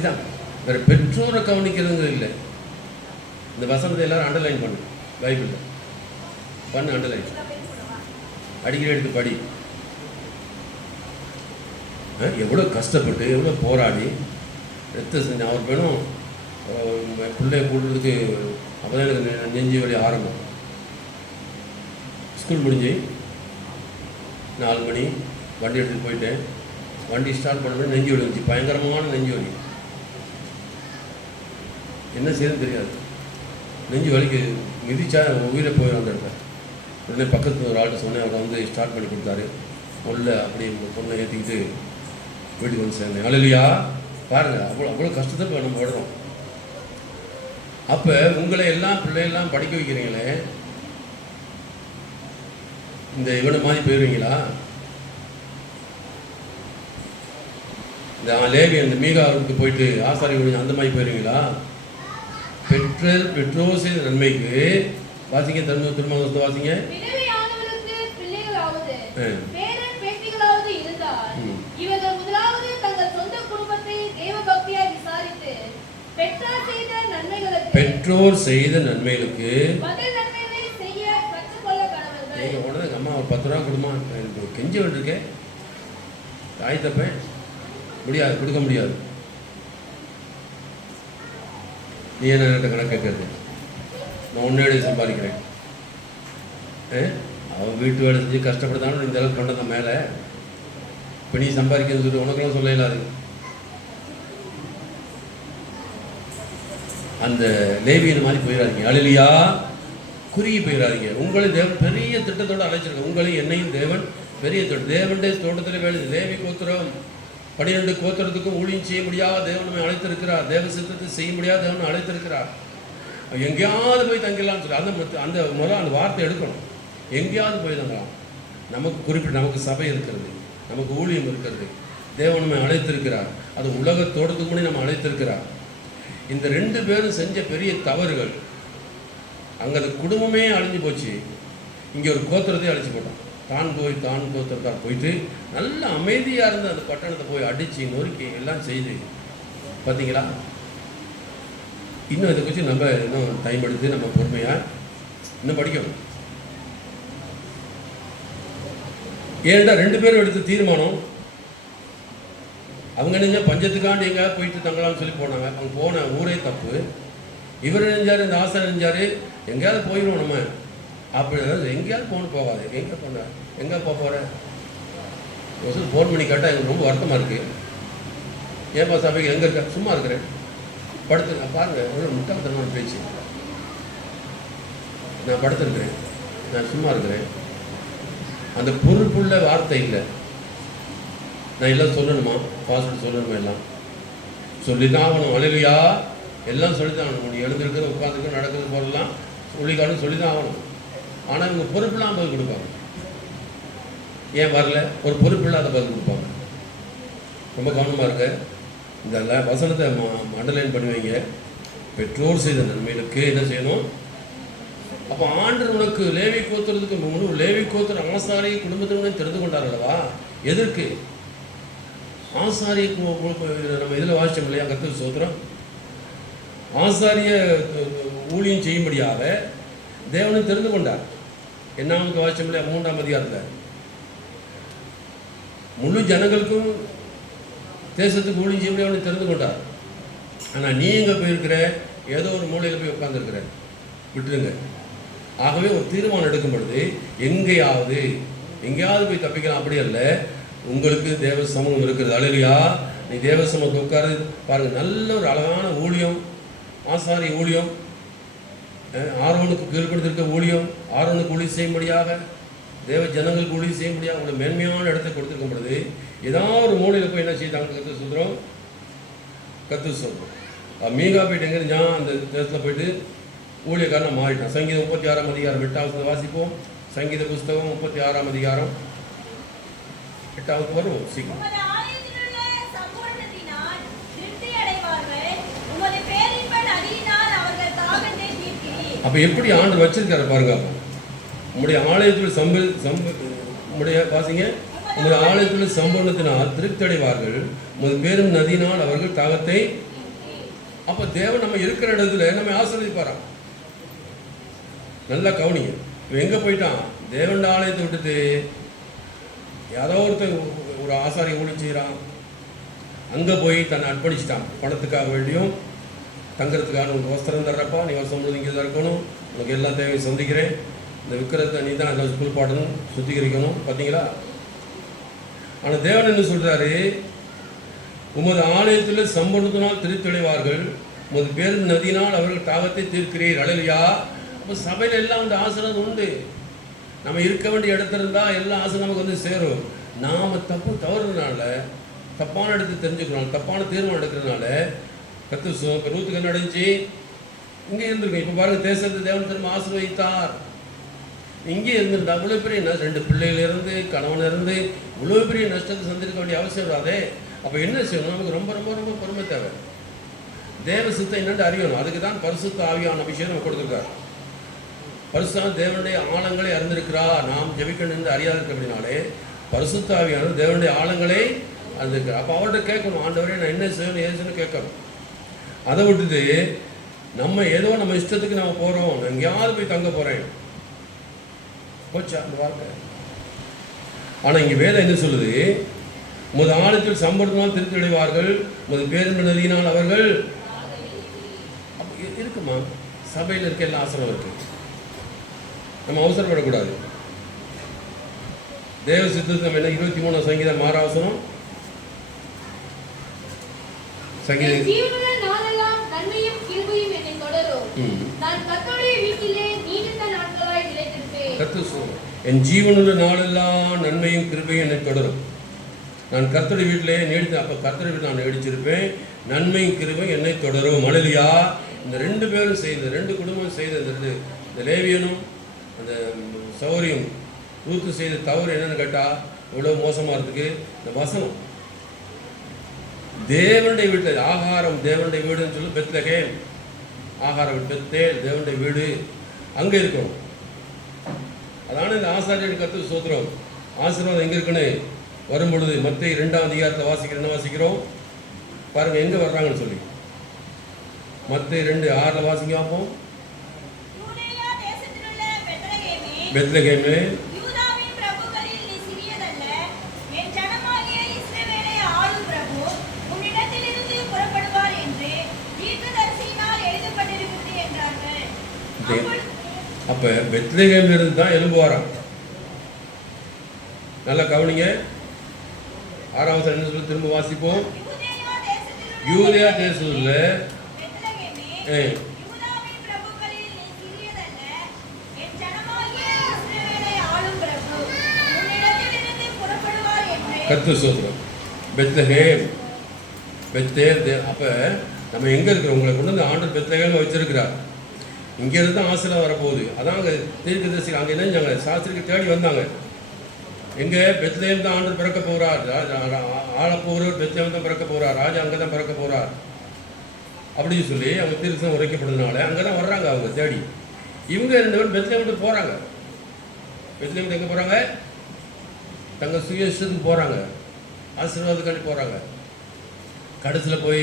இதான். வேறு பெற்றோரை கவனிக்கிறதுங்கிறது இல்லை. இந்த வசனத்தை எல்லாரும் அண்டர்லைன் பண்ணு, பைபிளில் பண்ணு, அண்டர்லைன் அடிக்கடி எடுத்து படி. எவ்வளோ கஷ்டப்பட்டு எவ்வளோ போராடி ரத்த செஞ்சு அவர் வேணும் பிள்ளைய கூடுறதுக்கு. அப்போ தான் எனக்கு நெஞ்சு வலி ஆரம்பம். ஸ்கூல் முடிஞ்சு 4 மணி வண்டி எடுத்துகிட்டு போயிட்டேன். வண்டி ஸ்டார்ட் பண்ண நெஞ்சு வலி வந்துச்சு, பயங்கரமான நெஞ்சு வலி. என்ன செய்யணும்னு தெரியாது. நெஞ்சு வலிக்கு மிதிச்சா உயிரை போயிடும் அந்த இடத்துல. உடனே பக்கத்தில் ஒரு ஆள்கிட்ட சொன்னேன், அவரை வந்து ஸ்டார்ட் பண்ணி கொடுத்தாரு. உள்ள அப்படி பொண்ணை ஏற்றிக்கிட்டு வீட்டுக்கு வந்து சேர்ந்தேன். ஹல்லேலூயா. பாருங்கள், அவ்வளோ கஷ்டத்தை இப்போ நம்ம விடுறோம். அப்போ உங்களை எல்லாம் பிள்ளையெல்லாம் படிக்க வைக்கிறீங்களே, இந்த இவனை மாதிரி போயிடுவீங்களா? இந்த லேவி அந்த மீகாவுக்கு போயிட்டு ஆசாரி முடிஞ்சு அந்த மாதிரி போயிடுவீங்களா? பெற்றோர் செய்த நன்மைக்கு வாசிங்க, திரும்ப வாசிங்க. பெற்றோர் செய்த நன்மைகளுக்கு நீங்கள் உடனே அம்மா ஒரு 10 ரூபா கொடுமா, எனக்கு கெஞ்சி வேண்டியிருக்கேன், தாய் தப்பேன், முடியாது, கொடுக்க முடியாது. நீ என்ன கணக்கு கேட்கறது? நான் உன்னோட சம்பாதிக்கிறேன். அவன் வீட்டு வேலை செஞ்சு கஷ்டப்படுத்தாலும் இந்த அளவுக்கு பண்ணதான் மேலே. இப்போ நீ சம்பாதிக்கிறது சொல்லி உனக்கெல்லாம் சொல்ல இல்லாது. அந்த லேவியன் மாதிரி போயிடாதீங்க. ஹல்லேலூயா. குறுகி போயிடாதீங்க. உங்களை தேவன் பெரிய திட்டத்தோடு அழைச்சிருக்க. உங்களையும் என்னையும் தேவன் பெரிய தேவனுடைய தோட்டத்தில் வேலை. லேவி கோத்திரம் 12 கோத்திரத்துக்கும் ஊழியம் செய்ய முடியாத தேவனை அழைத்திருக்கிறார். தேவ சித்தத்தை செய்ய முடியாத தேவனை அழைத்திருக்கிறார். எங்கேயாவது போய் தங்கிடலாம்னு சொல்லி அந்த முதல்ல அந்த வார்த்தை எடுக்கணும். எங்கேயாவது போய் தங்கலாம். நமக்கு குறிப்பிட்ட நமக்கு சபை இருக்கிறது, நமக்கு ஊழியம் இருக்கிறது. தேவன் நம்மை அழைத்திருக்கிறார். அது உலகத்தோட்டத்துக்கு முன்னாடி நம்ம அழைத்திருக்கிறார். இந்த 2 பேரும் செஞ்ச பெரிய தவறுகள். அங்கே அந்த குடும்பமே அழிஞ்சு போச்சு. இங்கே ஒரு கோத்திரத்தையும் அழிச்சு போட்டான். தான் கோத்திரத்தார் போயிட்டு நல்ல அமைதியாக இருந்த அந்த பட்டணத்தை போய் அடித்து நொறுக்கி எல்லாம் செய்து பார்த்தீங்களா? இன்னும் இதை குறித்து நம்ம இன்னும் டைம் எடுத்து நம்ம பொறுமையாக இன்னும் படிக்கணும். ஏன்டா 2 பேரும் எடுத்த தீர்மானம், அவங்க நினைஞ்சா பஞ்சத்துக்காண்டி எங்கேயாவது போயிட்டு தங்கலாம்னு சொல்லி போனாங்க. அவங்க போன ஊரே தப்பு. இவர் நினைஞ்சார், இந்த ஆசாரம் நினைஞ்சார், எங்கேயாவது போயிடுவோம் நம்ம அப்படி. எங்கேயாவது போகாது. எங்கே போன எங்கே போகிற ஒரு ஃபோன் பண்ணி கேட்டால் எனக்கு ரொம்ப வருத்தமாக இருக்குது. ஏன்பா சபைக்கு எங்கே இருக்க? சும்மா இருக்கிறேன், படுத்து. நான் பாருங்கள், ஒரு முட்டாள்தனமான பேச்சு. நான் படுத்துருக்கிறேன், நான் சும்மா இருக்கிறேன். அந்த பொறுப்புள்ள வார்த்தை இல்லை. நான் எல்லாம் சொல்லணுமா? பாஸ்வேர்டு சொல்லணுமா? எல்லாம் சொல்லி தான் ஆகணும். அலையிலையா எல்லாம் சொல்லி தான் ஆகணும். நீ எழுந்திருக்கிறது, உட்காந்துருக்கு, நடக்கிறது போதெல்லாம் சொல்லிக்காரன்னு சொல்லி தான் ஆகணும். ஆனால் இவங்க பொறுப்பில்லாம பதில் கொடுப்பாங்க. ஏன் வரல? ஒரு பொறுப்பில்லாத பதில் கொடுப்பாங்க. ரொம்ப கவனமாக இருக்க. இந்த வசனத்தை அண்டர்லைன் பண்ணி வைங்க. பெற்றோர் செய்த நன்மைகளுக்கு என்ன செய்யணும்? அப்போ ஆண்டவர் உனக்கு லேவி கோத்திரத்துக்கு முழு லேவி கோத்திர ஆசாரிய குடும்பத்தினரை தெரிந்து கொண்டார் அல்லவா? எதற்கு? ஆசாரிய நம்ம இதில் வாசிச்சோம் இல்லையா? கர்த்தருக்கு ஸ்தோத்திரம். ஆசாரிய ஊழியம் செய்யும்படியாக தேவனை தெரிந்து கொண்டார். என்னாவது வாசிச்சோம் இல்லையா? 3ஆம் அதிகாரத்தில் முழு ஜனங்களுக்கும் தேசத்துக்கு ஊழியம் செய்யும்படியாக அவனை தெரிந்து கொண்டார். ஆனால் நீ எங்கே போயிருக்கிற? ஏதோ ஒரு மூலையில் போய் உட்காந்துருக்கிற. விட்டுருங்க. ஆகவே ஒரு தீர்மானம் எடுக்கும் பொழுது எங்கேயாவது போய் தப்பிக்கலாம் அப்படி அல்ல. உங்களுக்கு தேவ சமூகம் இருக்கிறது. அல்லேலூயா. நீ தேவ சமூகத்தை உட்காரு பாருங்கள். நல்ல ஒரு அழகான ஊழியம், ஆசாரி ஊழியம், ஆரோனுக்கு கீழ்படுத்திருக்க ஊழியம், ஆரோனுக்கு ஊழியம் செய்யும்படியாக, தேவ ஜனங்களுக்கு ஊழியம் செய்யும்படியாக உங்களுக்கு மேன்மையான இடத்தை கொடுத்துருக்கும் பொழுது ஏதாவது ஒரு மூலையில் போய் என்ன செய்தாங்க? கர்த்தர் சொல்கிறோம். மீகா போயிட்டு எங்கே அந்த தேசத்தில் போயிட்டு ஊழியக்காரனை மாறிட்டான். சங்கீதம் 36ஆம் அதிகாரம் 8வது வாசிப்போம். சங்கீத புஸ்தகம் 36ஆம் அதிகாரம் 8வது வரும். சீக்கிரம். அப்ப எப்படி ஆண்டு வச்சிருக்காரு பாருங்க. உங்களுடைய ஆலயத்தில் வாசிங்க. உங்களுடைய ஆலயத்தில் சம்பூர்ணத்தினால் திருப்தி அடைவார்கள், உங்கள் பேரும் நதியினால் அவர்கள் தாகத்தை. அப்ப தேவன் நம்ம இருக்கிற இடத்துல நம்ம ஆசீர்வதிப்பாராம். நல்லா கவனிங்க. எங்கே போயிட்டான்? தேவண்ட ஆலயத்தை விட்டுட்டு யாரோ ஒருத்தர் ஒரு ஆசாரி ஊழியம் செய்கிறான். அங்கே போய் தன்னை அர்ப்பணிச்சிட்டான். பணத்துக்காக வேண்டியும் தங்குறதுக்காக உனக்கு வஸ்திரம் தர்றப்பா, நீ வருஷம் முழுவதும் இங்கே தான் இருக்கணும், உனக்கு எல்லா தேவையும் சந்திக்கிறேன், இந்த விற்கிறத நீ தான் எல்லாம் குளிப்பாடணும், சுத்திகரிக்கணும். பார்த்தீங்களா? ஆனால் தேவன் என்ன சொல்கிறாரு? உமது ஆலயத்தில் சம்பூர்ணத்தினால் திருத்தடைவார்கள், உமது பேரும் நதியினால் அவர்கள் தாகத்தை தீர்க்கிறீர். அல்லேலூயா. இப்போ சபையில் எல்லாம் வந்து ஆசீர்வாதம் உண்டு. நம்ம இருக்க வேண்டிய இடத்துல இருந்தால் எல்லா ஆசீர்வாதம் நமக்கு வந்து சேரும். நாம் தவறுனால தப்பான இடத்தை தெரிஞ்சுக்கிறோம், தப்பான தீர்மானம் எடுக்கிறதுனால ரூத்துக்கு என்ன அடைஞ்சு இங்கே இருந்திருக்கோம். இப்போ பாருங்கள், தேசத்தை தேவன் திரும்ப ஆசீர்வதித்தார். இங்கே இருந்திருந்தா அவ்வளோ பெரிய 2 பிள்ளைகள் இருந்து கணவன் இருந்து இவ்வளோ பெரிய நஷ்டத்தை சந்திருக்க வேண்டிய அவசியம் வராதே. அப்போ என்ன செய்யணும்? நமக்கு ரொம்ப ரொம்ப ரொம்ப பொறுமை தேவை. தேவ சித்தம் என்னென்று அறியணும். அதுக்கு தான் பரிசுத்த ஆவியான அபிஷேகம் நம்ம கொடுத்துருக்காரு. பரிசுத்த தேவனுடைய ஆழங்களை அறிந்திருக்கிறார். நாம் ஜெபிக்கணும் என்று அறியாது இருக்கிறபடினாலே பரிசுத்த ஆவியானவர் தேவனுடைய ஆழங்களை அறிந்திருக்கிறார். அப்போ அவர்கிட்ட கேட்கணும், ஆண்டவரே நான் என்ன செய்யணும் ஏதுன்னு கேட்கணும். அதை விட்டுட்டு நம்ம ஏதோ நம்ம இஷ்டத்துக்கு நம்ம போகிறோம், நான் எங்கேயாவது போய் தங்க போகிறேன் போச்சா அந்த வார்த்தை. ஆனால் இங்கே வேதம் என்ன சொல்லுது? உமது ஆலயத்தில் சம்பூர்ணத்தினால் திருப்தி அடைவார்கள், உமது பேருந்து நதியினால் அவர்கள். இருக்குமா? சபையில் இருக்க எல்லா ஆசனம் இருக்கு. நம்ம அவசரப்படக்கூடாது. தேவ சித்தத்துக்கு நம்ம என்ன 23ஆம் சங்கீதம் 6ஆம் வசனம். சங்கீதம் என் ஜீவனுள்ள நாளெல்லாம் நன்மையும் கிருபையும் என்னை தொடரும். நான் கர்த்தருடைய வீட்டிலே நீடித்து, அப்போ கர்த்தருடைய வீட்டில் நான் நீடிச்சிருப்பேன். நன்மையும் கிருபையும் என்னை தொடரும். அல்லேலூயா. இந்த 2 பேரும் செய்த 2 குடும்பம் செய்த இந்த லேவியனும் அந்த சௌரியம் ரூத்து செய்த தவறு என்னன்னு கேட்டால் இவ்வளோ மோசமாக இருக்குது. இந்த வசனம் தேவனுடைய வீட்டில் ஆகாரம் தேவனுடைய வீடுன்னு சொல்லி பெத்லகேம், ஆகாரம் பெத்தேல் தேவனுடைய வீடு அங்கே இருக்கணும். அதான இந்த ஆசாரியன் கர்த்தருக்கு ஸ்தோத்திரம். ஆசீர்வாதம் எங்கே இருக்குன்னு வரும்பொழுது மத்தேயு 2ஆம் அதிகாரத்தில் வாசிக்கிறோம். என்ன வாசிக்கிறோம் பாருங்க, எங்கே வர்றாங்கன்னு சொல்லி. மத்தேயு 2:6 வாசிங்க பார்ப்போம். யூதேயா தேசத்திலுள்ள பெத்லகேமே, பெத்லகேமே, யூதாவின் பிரபுக்களில் நீ சிறியதல்ல, என் ஜனமாகிய இஸ்ரவேலை ஆளும் பிரபு உன்னிடத்திலிருந்து புறப்படுவார் என்று தீர்க்கதரிசியினால் எழுதப்பட்டிருக்கிறது என்றார்கள். அப்ப பெத்லகேம்ல இருந்து தான் எழும்புவாராம். நல்லா கவனிங்க. 6ஆம் வசனம் என்ன சொல்லி திரும்ப வாசிப்போம். யூதேயா தேசத்திலுள்ள பெத்லகேமே, யூதாவின் பிரபுக்களில் நீ சிறியதல்ல, என் ஜனமாகிய இஸ்ரவேலை ஆளும் பிரபு உன்னிடத்திலிருந்து புறப்படுவார் என்று. கர்த்தர் ஸ்தோத்திரம். Bethlehem, Bethel. அப்ப நம்ம எங்க இருக்கிறோம்? உங்களை கொண்டு வந்து ஆண்டவர் பெத்லகேம் வச்சிருக்கிறார். இங்கிருந்து தான் ஆசீர்வாதம் வரப்போகுது. அதான் அங்கே தீர்க்கதரிசி அங்கே என்ன சாஸ்திரிக்கு தேடி வந்தாங்க. எங்கே பெத்லகேம் தான் ஆண்டவர் பிறக்க போகிறார், ஆளப்போகிறவர் பெத்லகேம் தான் பிறக்க போகிறார், ராஜா அங்கே தான் பிறக்க போகிறார் அப்படின்னு சொல்லி அவங்க தீர்க்கம் உரைக்கப்படுறதுனால அங்கே தான் வர்றாங்க அவங்க தேடி. இவங்க 2 பேரும் பெத்லகேம் போகிறாங்க. பெத்லகேம் எங்கே போகிறாங்க? தங்கள் சுயேஷத்துக்கு போகிறாங்க, ஆசீர்வாதத்துக்காண்டி போகிறாங்க. கடைசியில் போய்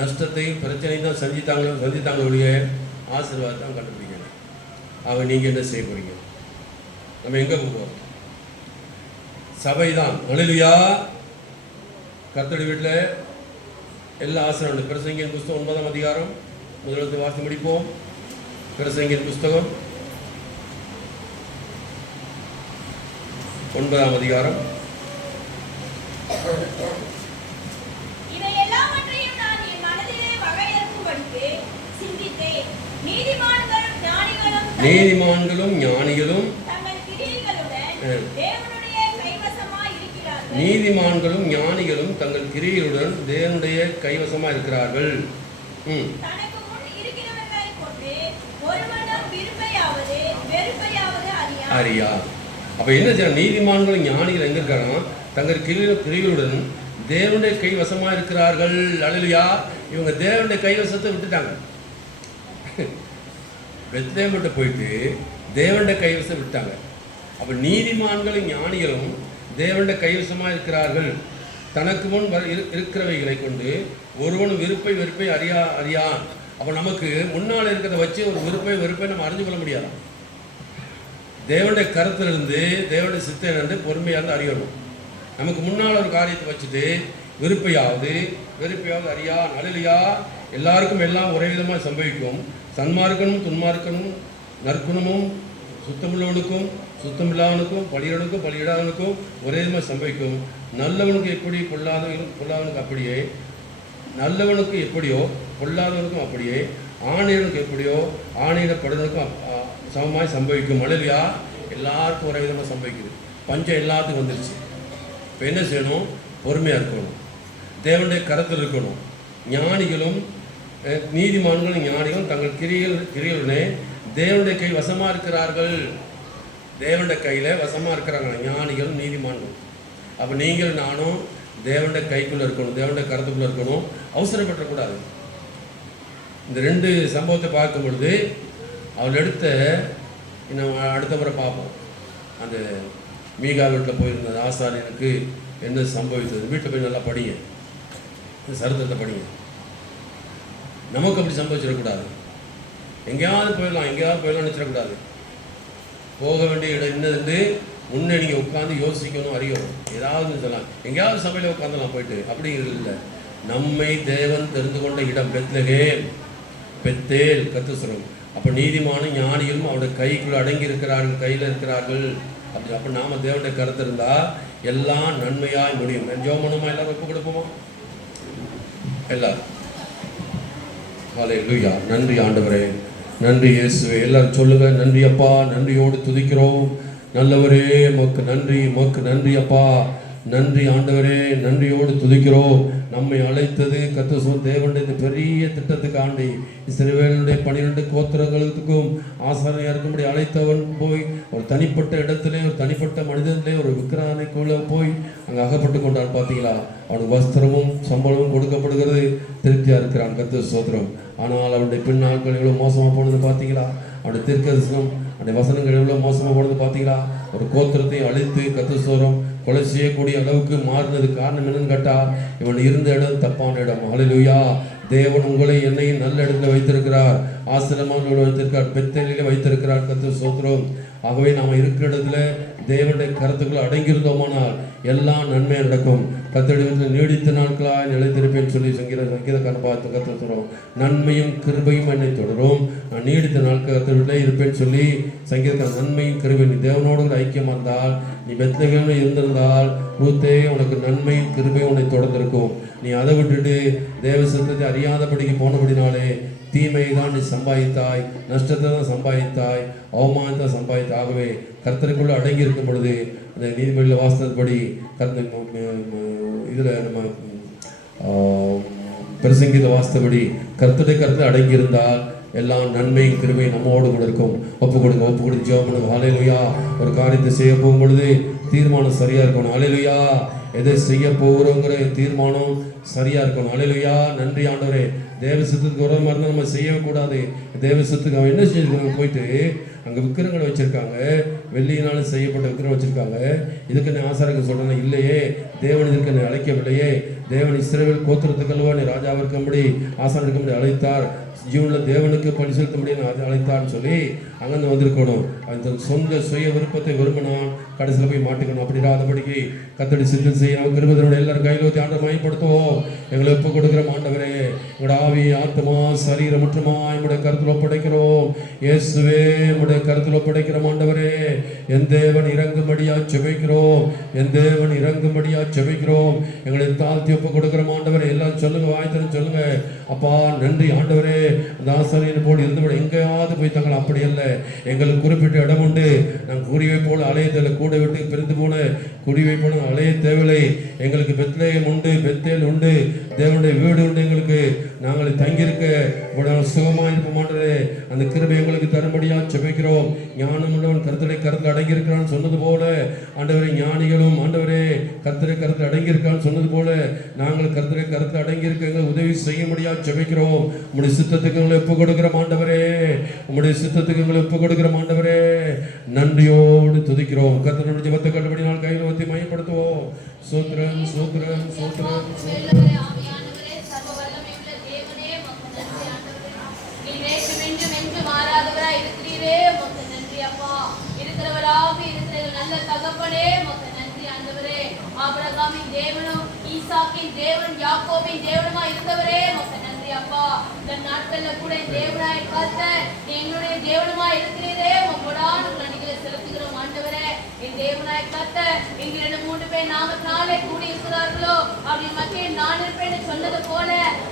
நஷ்டத்தையும் பிரச்சனையும் தான் சந்தித்தாங்களுடைய ஆசீர்வாதத்தை தான் கண்டுபிடிக்கணும். அவங்க நீங்கள் என்ன செய்ய போகிறீங்க? நம்ம எங்கே போகிறோம்? சபை தான். ஹல்லேலூயா. கர்த்தருடைய வீட்டில் எல்லா ஆசீர்வாதம். பிரசங்கியின் புஸ்தகம் 9ஆம் அதிகாரம் முதலில் வாசி முடிப்போம். பிரசங்கியின் புஸ்தகம் 9ஆம் அதிகாரம். இவை எல்லாவற்றையும் நான் என் மனதிலே வகையறுக்கும்படிக்கு சிந்தித்தேன். நீதிமான்களும் ஞானிகளும் தங்கள் கிரியைகளுடன் தேவனுடைய கைவசமாய் இருக்கிறார்கள். நீதிமான்களும் ஞானிகளும் தங்கள் கிரியைகளுடன் தேவனுடைய கைவசமாக இருக்கிறார்கள். தனக்கு முன் இருக்கிறவர்களைக் கொண்டு ஒருவனும் விருப்பையாவது வெறுப்பையாவது அறியா. அப்ப என்ன செய்யணும்? நீதிமான்களும் ஞானிகள் எங்க இருக்காங்க? தங்கள் கிரியைகளுடன் தேவனுடைய கைவசமாக இருக்கிறார்கள். அல்லேலூயா. இவங்க தேவனுடைய கைவசத்தை விட்டுட்டாங்க. பெத்லகேம் விட்டு போயிட்டு தேவனுடைய கைவசம் விட்டாங்க. அப்ப நீதிமான்களும் ஞானிகளும் தேவனுடைய கைவசமாக இருக்கிறார்கள். தனக்கு முன் இருக்கிறவைகளை கொண்டு ஒருவனும் வெறுப்பை அறியான். அப்போ நமக்கு முன்னால் இருக்கிறத வச்சு ஒரு வெறுப்பை நம்ம அறிஞ்சு கொள்ள முடியாது. தேவனுடைய கருத்திலிருந்து தேவனுடைய சித்தையிலிருந்து பொறுமையாக இருந்து அறியணும். நமக்கு முன்னால் ஒரு காரியத்தை வச்சுட்டு வெறுப்பையாவது அறியான். அல்லேலூயா. எல்லாருக்கும் எல்லாம் ஒரே விதமாக சம்பவிக்கும். சன்மார்க்கனும் துன்மார்க்கனும், நற்குணமும் சுத்தமுள்ளவனுக்கும் சுத்தமில்லாதவனுக்கும், பலியிடாதவனுக்கும் ஒரே விதமாக சம்பவிக்கும். நல்லவனுக்கு எப்படி பொல்லாதவனுக்கு அப்படியே, நல்லவனுக்கு எப்படியோ பொல்லாதவனுக்கும் அப்படியே, ஆணையனுக்கு எப்படியோ ஆணையிடப்படுவனுக்கும் சமமாய் சம்பவிக்கும். அல்லேலூயா. எல்லாருக்கும் ஒரே விதமாக சம்பவிக்குது. பஞ்சம் எல்லாத்துக்கும் வந்துருச்சு. இப்போ என்ன செய்யணும்? பொறுமையாக இருக்கணும், தேவனுடைய கரத்தில் இருக்கணும். ஞானிகளும் நீதிமான்களும் ஞானிகளும் தங்கள் கிரியைகளுடனே தேவனுடைய கை வசமாக இருக்கிறார்கள். தேவனுடைய கையில் வசமாக இருக்கிறாங்க ஞானிகளும் நீதிமான்களும். அப்போ நீங்கள் நானும் தேவனுடைய கைக்குள்ளே இருக்கணும், தேவனுடைய கருத்துக்குள்ளே இருக்கணும். அவசரப்படக்கூடாது. இந்த 2 சம்பவத்தை பார்க்கும் பொழுது அவள் எடுத்த நம்ம அடுத்த முறை பார்ப்போம். அந்த மீகா வீட்டில் போயிருந்த ஆசாரியனுக்கு என்ன சம்பவித்தது. வீட்டில் போய் நல்லா படிங்க, இந்த சரித்திரத்தை படிங்க. நமக்கு அப்படி சம்பவிச்சிடக்கூடாது. எங்கேயாவது போயிடலாம் நினச்சிடக்கூடாது. போக வேண்டிய இடம் என்னது முன்னே நீங்கள் உட்காந்து யோசிக்கணும், அறியணும். ஏதாவது சொல்லலாம், எங்கேயாவது சபையில் உட்காந்துலாம் போயிட்டு அப்படிங்கிறது இல்லை. நம்மை தேவன் தெரிந்து கொண்ட இடம் பெத்லகேம், பெத்தேல், கர்த்தர். அப்போ நீதிமானும் ஞானிகளும் அவருடைய கைக்குள்ள அடங்கி இருக்கிறார்கள், கையில் இருக்கிறார்கள். அப்படி அப்போ நாம் தேவனுடைய கருத்து இருந்தால் எல்லாம் நன்மையாக முடியும். ஜெபமா எல்லாரும் ஒப்பு கொடுப்போமா? எல்லாரும் ஹல்லேலூயா. நன்றி ஆண்டவரே, நன்றி இயேசுவே. எல்லாரும் சொல்லுங்க, நன்றி அப்பா, நன்றியோடு துதிக்கிறோம். நல்லவரே உமக்கு நன்றி, உமக்கு நன்றி அப்பா, நன்றி ஆண்டவரே, நன்றியோடு துதிக்கிறோம். நம்மை அழைத்தது கர்த்தர் தேவனுடைய இந்த பெரிய திட்டத்துக்காண்டி இஸ்ரவேலுடைய 12 கோத்திரங்களுக்கும் ஆசாரியராக இருக்கும்படி அழைத்தவன் போய் ஒரு தனிப்பட்ட இடத்திலே ஒரு தனிப்பட்ட மனிதனிலே ஒரு விக்கிரகனைக்குள்ள போய் அங்கே அகப்பட்டு கொண்டான். பார்த்தீங்களா? அவனுக்கு வஸ்திரமும் சம்பளமும் கொடுக்கப்படுகிறது, திருப்தியாக இருக்கிறான். கர்த்தர் ஸ்தோத்திரம். ஆனால் அவனுடைய பின் நாட்கள் எவ்வளோ மோசமாக போனது பார்த்தீங்களா? அவனுடைய தீர்க்கதரிசனம் அவனுடைய வசனங்கள் எவ்வளோ மோசமாக போனது பார்த்தீங்களா? ஒரு கோத்திரத்தை அழித்து கர்த்தர் ஸ்தோத்திரம் கொலை செய்யக்கூடிய அளவுக்கு மாறினது காரணம் என்னன்னு கேட்டால், இவன் இருந்த இடம் தப்பான இடம். ஹல்லேலூயா! தேவன் உங்களை என்னையும் நல்ல இடத்துல வைத்திருக்கிறார், ஆசிரமமாக வைத்திருக்கிறார், பெத்தேலிலே வைத்திருக்கிறார். கர்த்தர் ஸ்தோத்திரம். ஆகவே நாம் இருக்கிற இடத்துல தேவனுடைய கருத்துக்களை அடங்கியிருந்தோமானால் எல்லாம் நன்மையாக நடக்கும். கர்த்தரிடத்தில் நீடித்த நாட்களாக நிலைத்திருப்பேன்னு சொல்லி சங்கீதக்காரன் பார்த்து கர்த்தர் சொல்கிறோம். நன்மையும் கிருபையும் என்னை தொடரும், நான் நீடித்த நாட்கள் கர்த்தரிடத்திலே இருப்பேன்னு சொல்லி சங்கீதக்காரன். நன்மையும் கிருபை, நீ தேவனோடு ஐக்கியமாக இருந்தால், நீ பெத்லகேமில் இருந்திருந்தால் ரூத்தே உனக்கு நன்மையும் கிருபையும் உன்னை தொடர்ந்திருக்கும். நீ அதை விட்டுட்டு தேவ சத்தத்தை அறியாதபடிக்கு போனபடினாலே தீமையை தான் நீ சம்பாதித்தாய், நஷ்டத்தை தான் சம்பாதித்தாய், அவமானத்தை சம்பாதித்தாய். ஆகவே கர்த்தருக்குள்ள அடங்கி இருக்கும் பொழுது அந்த நீதிமொழியில் வாசித்தபடி இதில் நம்ம பிரசங்கித வாசித்தபடி கர்த்தரை அடங்கி இருந்தால் எல்லாம் நன்மையும் கிருபையும் நம்மோடு கூட இருக்கும். ஒப்பு கொடுத்து ஜெபம் பண்ணுங்க. ஹல்லேலூயா! ஒரு காரியத்தை செய்ய போகும் பொழுது தீர்மானம் சரியா இருக்கணும். ஹல்லேலூயா! எதை செய்ய போகிறோங்கிற தீர்மானம் சரியா இருக்கணும். ஹல்லேலூயா! நன்றி ஆண்டவரே. தேவ சித்தத்துக்கு உரமாக இருந்தால் நம்ம செய்யவே கூடாது. தேவ சித்தத்துக்கு அவன் என்ன செஞ்சிருக்காங்க, போயிட்டு அங்கே விக்கிரங்களை வச்சிருக்காங்க, வெள்ளியினாலும் செய்யப்பட்ட விக்கிரம் வச்சிருக்காங்க. இதுக்கு என்ன ஆசாரிக்கு சொல்றேன் இல்லையே, தேவன் இதற்கு என்னை அழைக்கவில்லையே. தேவன் இஸ்ரவேல் கோத்திரத்துக்கல்வா நீ ராஜாவாக இருக்கும்படி ஆசான் இருக்கும்படி அழைத்தார், ஜீவனில் தேவனுக்கு பணி செலுத்தும்படி அழைத்தார்னு சொல்லி அங்கேருந்து வந்திருக்கணும். அந்த சொந்த சுய விருப்பத்தை விரும்பினான், கடைசியில் போய் மாட்டிக்கணும். அப்படி இராதபடிக்கு கர்த்தருடைய சித்தம் செய்ய நமக்கு இருபதோட எல்லாரும் கையில் ஊற்றி ஆண்டை மயப்படுத்துவோம். எங்களை ஒப்பு கொடுக்குற ஆண்டவரே, எங்களோட ஆவி ஆத்மா சரீரம் முற்றுமா என்னுடைய கருத்தில் ஒப்படைக்கிறோம். இயேசுவே என்னுடைய கருத்தில் ஒப்படைக்கிற ஆண்டவரே, என் தேவன் இறங்கும்படியா செபிக்கிறோம், என் தேவன் இறங்கும்படியா செபிக்கிறோம். எங்களை தாழ்த்தி ஒப்பு கொடுக்குற ஆண்டவரே. எல்லாம் சொல்லுங்க, வாய்த்தன்னு சொல்லுங்க. அப்பா நன்றி ஆண்டவரே. அந்த ஆசாரியன் போல் இருந்தபடி எங்கேயாவது போய் தங்கள் அப்படி அல்ல, எங்களுக்கு குறிப்பிட்ட இடம் உண்டு. நாங்கள் குருவை போல அலையத்தில் கூட விட்டு பிரிந்து போன குருவை போல அலைய தேவையில்லை. எங்களுக்கு பெத்லேயம் உண்டு, பெத்தேல் உண்டு, தேவனுடைய வீடு உண்டு. எங்களுக்கு நாங்கள் தங்கியிருக்க சுகமாக இருக்க மாட்டேன். அந்த கிருபை எங்களுக்கு தரும்படியா செபிக்கிறோம். ஞானம் உள்ளவன் கருத்தில் அடங்கியிருக்கிறான்னு சொன்னது போல ஆண்டவரே, ஞானிகளும் ஆண்டவரே கருத்தில் அடங்கியிருக்கான்னு சொன்னது போல நாங்கள் கருத்தில் அடங்கியிருக்க எங்களை உதவி செய்ய முடியா செபிக்கிறோம். உங்களுடைய சித்தத்துக்கு எங்களை ஒப்பு கொடுக்கிற ஆண்டவரே, உங்களுடைய சித்தத்துக்கு எங்களை ஒப்பு கொடுக்கிற ஆண்டவரே, நன்றியோடு துதிக்கிறோம். கர்த்தருடைய ஜெபத்தை கண்டுபடி நாள் கையில் ஊற்றி மையப்படுத்துவோம். சோத்ரம் சோத்ரம் சோத்ரம் ஆபிரகாமின் தேவனும் ஈசாக்கின் தேவன் யாக்கோபின் தேவனுமா இருந்தவரே உமக்கு நன்றி அப்பா. இந்த நாட்கள்ல கூட தேவனாய் கர்த்தர் எங்களுடைய தேவனுமா இருக்கிறீரே, உம்மோடான நன்றிகளை செலுத்துகிறோம் ஆண்டவரே. என் தேவனாய் கர்த்தர் இங்கு 2-3 பேர் நாமத்தினாலே கூடி இருக்கிறார்களோ அப்படி மத்தியில் நான் இருப்பேன்னு சொன்னது போல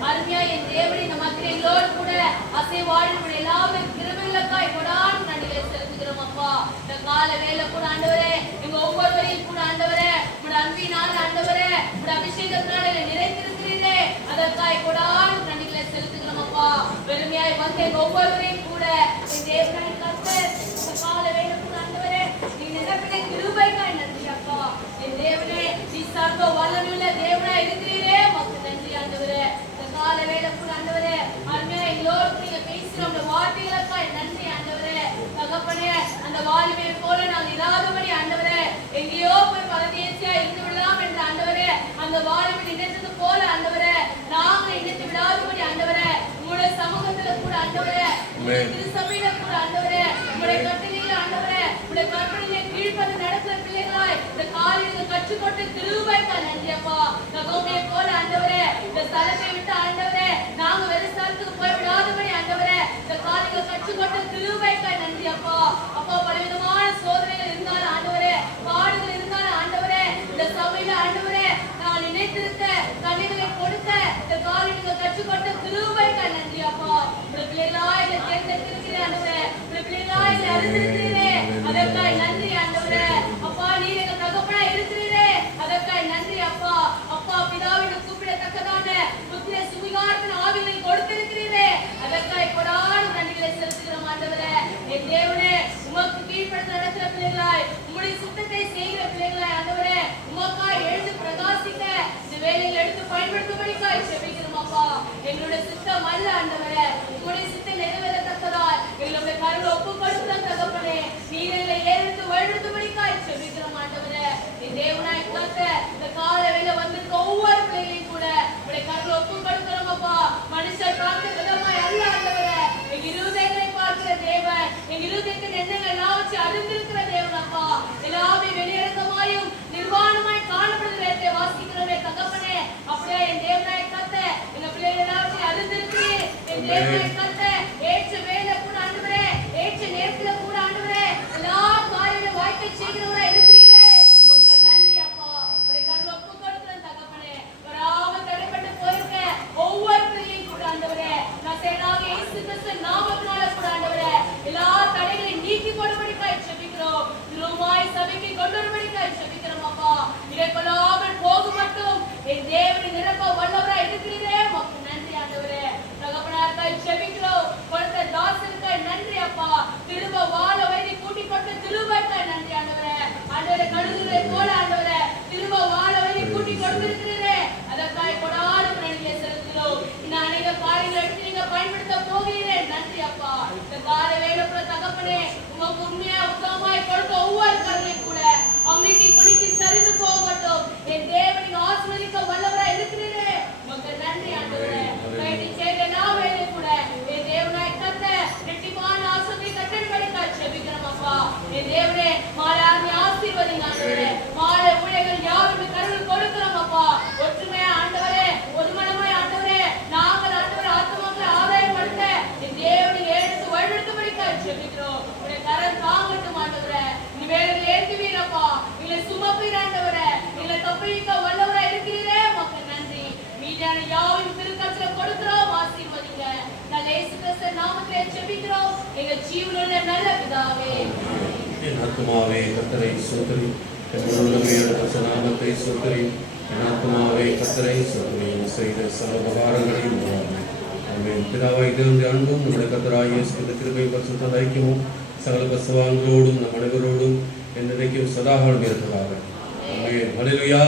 அருமையா என் தேவனை இந்த மத்தியில் எங்களோடு கூட அசைவாழ்வு எல்லாரும் கிருபைகளுக்காய் கொடான நன்றிகளை செலுத்துகிறோம் அப்பா. இந்த கால வேலை கூட ஆண்டவரே, எங்க ஒவ்வொருவரையும் கூட ஆண்டவரே உங்களுடைய அன்பினால் ஆண்டவரே உங்களுடைய அபிஷேகத்தினால நிறைந்திருக்கிறீரே, அதற்காய் கொடான நன்றிகளை செலுத்துகிறோம் அப்பா. பெருமையாய் வந்த எங்க ஒவ்வொருவரையும் கூட என் தேவனாய் கர்த்தர் இந்த கால வேலை கூட ஆண்டவரே நீ நினைப்பின கிருபைக்காய் நன்றி அப்பா. என் தேவனே நீ சர்வ வல்லமையுள்ள தேவனாய் இருக்கிறீரே, உமக்கு நன்றி ஆண்டவரே. இந்த கால வேலை கூட ஆண்டவரே அருமையா எங்களோடு நீங்க பேசுற அந்த வார்த்தைகளுக்காய் நன்றி ஆண்டவரே. தகப்பனே அந்த வாலிபை போல நாங்கள் இராதபடி ஆண்டவரே எங்கேயோ போய் பரதேசியா இருந்து விடலாம் என்ற ஆண்டவரே அந்த வாலிபை நினைத்தது போல ஆண்டவரே நாங்கள் நினைத்து விடாதபடி ஆண்டவரே உங்களுடைய சமூகத்துல கூட ஆண்டவரே உங்களுடைய திருசபையில கூட ஆண்டவரே உங்களுடைய கட்டளையில ஆண்டவரே உங்களுடைய கற்பனையை கீழ்ப்பது நடக்கிற பிள்ளைகளாய் இந்த காலையில் கற்றுக்கொண்டு கிருபைக்கு நன்றி அப்பா. தகவலை போல ஆண்டவரே இந்த ஸ்தலத்தை விட்டு ஆண்டவரே நாங்க வெறு ஸ்தலத்துக்கு போய் விடாதபடி ஆண்டவரே இந்த காலையில் கற்றுக்கொண்டு கிருபைக்கு நன்றி அப்பா. அப்பா பலவிதமான சோதனைகள் இருந்தாலும் ஆண்டவரே, பாடுகள் இருந்தாலும் ஆண்டவரே, இந்த சபையில ஆண்டவரே நான் நினைத்திருக்க கண்ணிகளை கொடுக்க இந்த காலையில் கற்றுக்கொண்டு கிருபைக்கு நன்றி அப்பா. இந்த பிள்ளைகளாய் தேர்ந்தெடுத்திருக்கிறேன் ஆண்டவரே, இந்த பிள்ளைகளாய் அறிந்திருக்கிறீரே, அதற்காய் நன்றி ஆண்டவரே. அப்பா நீர் எங்க தகப்பனா இருக்கிறீரே, அதற்காய் நன்றி அப்பா. அப்பா பிதாவின் கூப்பிடத்தக்கதா பிள்ளைகளாய் உம்முடைய சித்தத்தை செய்கிற பிள்ளைகளாய் ஆண்டவரே உமக்காய் எழுந்து பிரகாசிக்க இந்த வேலைகளை எடுத்து பயன்படுத்தும்படிக்காய் ஜெபிக்கிறோம் அப்பா. எங்களுடைய சித்தம் அல்ல ஆண்டவரே, உம்முடைய சித்தம் நிறைவேறத்தக்கதாய் எங்களுடைய கருவில் ஒப்பு கொடுத்த தகப்பனே நீர் எங்களை ஏறிட்டு வழிநடத்தும்படிக்காய் ஜெபிக்கிறோம் ஆண்டவரே. நீ தேவனாய் காத்த இந்த கால வேளை வந்திருக்க ஒவ்வொரு பிள்ளைகளையும் கூட உடைய கருவில் ஒப்பு கொடுக்கிறோம் அப்பா. மனுஷர் பார்த்த விதமாய் அல்ல ஆண்டவரே, எங்க இருதயங்களை பார்க்கிற தேவன், எங்க இருதயத்தின் எண்ணங்கள் எல்லாம் வச்சு அறிந்திருக்கிற தேவன் அப்பா. எல்லாமே வெளியிறக்கமாயும் நிர்வாணமாய் காணப்படுகிறதை வாசிக்கிறோமே தகப்பனே. அப்படியே என் தேவனாய் காத்த எங்க பிள்ளைகள் எல்லாவற்றையும் அறிந்திருக்கிறேன். என் தேவனாய் காத்த ஏற்ற வேலை கூட ஆண்டவரே, ஏற்ற நேரத்துல கூட ஆண்டவரே எல்லா காரியங்களும் வாழ்க்கை செய்கிறவரா இருக்கிறீரே. உங்களுக்கு நன்றி அப்பா. உடைய கருவில் ஒப்பு கொடுக்கிறேன் தகப்பனே. வராமல் தடைப்பட்டு போயிருக்க ஒவ்வொரு பிள்ளையும் கூட ஆண்டவரே நான் சேனாக இயேசு கிறிஸ்து நாமத்தினால கூட ஆண்டவரே எல்லா தடைகளையும் நீக்கி போடும்படிக்காய் ஜெபிக்கிறோம். திருமாய் சபைக்கு கொண்டு வரும்படிக்காய் ஜெபிக்கிறோம் அப்பா. இதை கொள்ளாமல் போகும் மட்டும் என் தேவனை நிரப்ப வல்லவரா இருக்கிறீரே. உங்களுக்கு நன்றி ஆண்டவரே. தகப்பனாருக்காய் ஜெபிக்கிறோம். கொடுத்த தாசனுக்காய் நன்றி அப்பா. திரும்ப வாழ வைத்து கூட்டி கொண்டு திரும்பக்காய் நன்றி ஆண்டவரே. ஆண்டவரே கழுகுகளை போல ஆண்டவரே திரும்ப வாழ வைத்து கூட்டி கொடுத்திருக்கிறீரே. அதற்காய் கொடாது நன்றியை செலுத்துகிறோம். இந்த அநேக காரியங்களை எடுத்து நீங்க பயன்படுத்த போகிறீரே. நன்றி அப்பா. இந்த கால வேலைப்புற தகப்பனே உங்க உண்மையா உத்தமமாய் கொடுத்த ஒவ்வொரு கருணையும் கூட அம்மைக்கு குளிக்கு சரிந்து போக மாட்டோம். என் தேவனை ஆசீர்வதிக்க வல்லவரா இருக்கிறீரே. உங்களுக்கு நன்றி ஆண்டவரே. கைதி செய்த நான் வேலை கூட என் தேவனாய் கத்த ரெட்டிப்பான ஆசீர்வாதத்தை கட்டளைப்படிக்காய் ஜெபிக்கிறோம் அப்பா. என் தேவனே மாலானை ஆசீர்வதிங்க ஆண்டவரே. மாலை ஊழியர்கள் யாரும் கருவில் கொடுக்கிறோம் அப்பா. ஒற்றுமையா ஆண்டவரே, ஒருமனமாய் ஆண்டவரே நாங்கள் ஆண்டவரே ஆத்மாக்களை ஆதாயப்படுத்த என் தேவனை எடுத்து வழிநடத்தும்படிக்காய் ஜெபிக்கிறோம். உடைய கரம் தாங்கட்டும் ஆண்டவரே. நீ வேலைகளை ஏற்றுவீரப்பா. இல்லை சுமப்பீர் ஆண்டவரே. இல்லை தப்பிக்க வல்லவரா இருக்கிறீரே. மக்கள் நன்றி. மீதியான யாவையும் திருக்கட்சியில கொடுக்கிறோம். ஆசீர்வதிங்க. நான் இயேசு கிறிஸ்து நாமத்திலே ஜெபிக்கிறோம் எங்க ஜீவனுள்ள நல்ல பிதாவே. என் ஆத்துமாவே கர்த்தரை ஸ்தோத்திரி, என் முழுமையான நாமத்தை ஸ்தோத்திரி. என் ஆத்துமாவே கர்த்தரை ஸ்தோத்திரி, செய்த சர்வ உபகாரங்களையும் மறவாதே. ஆமென். பிதாவாகிய தேவனுடைய அன்பும் நம்முடைய கர்த்தராகிய இயேசு கிறிஸ்துவின் கிருபையும் பரிசுத்த ஐக்கியமும் சகல பரிசுத்தவான்களோடும் நம் அனைவரோடும் என்றைக்கும் சதாகாலம் இருப்பதாக. ஆமென். ஹல்லேலூயா.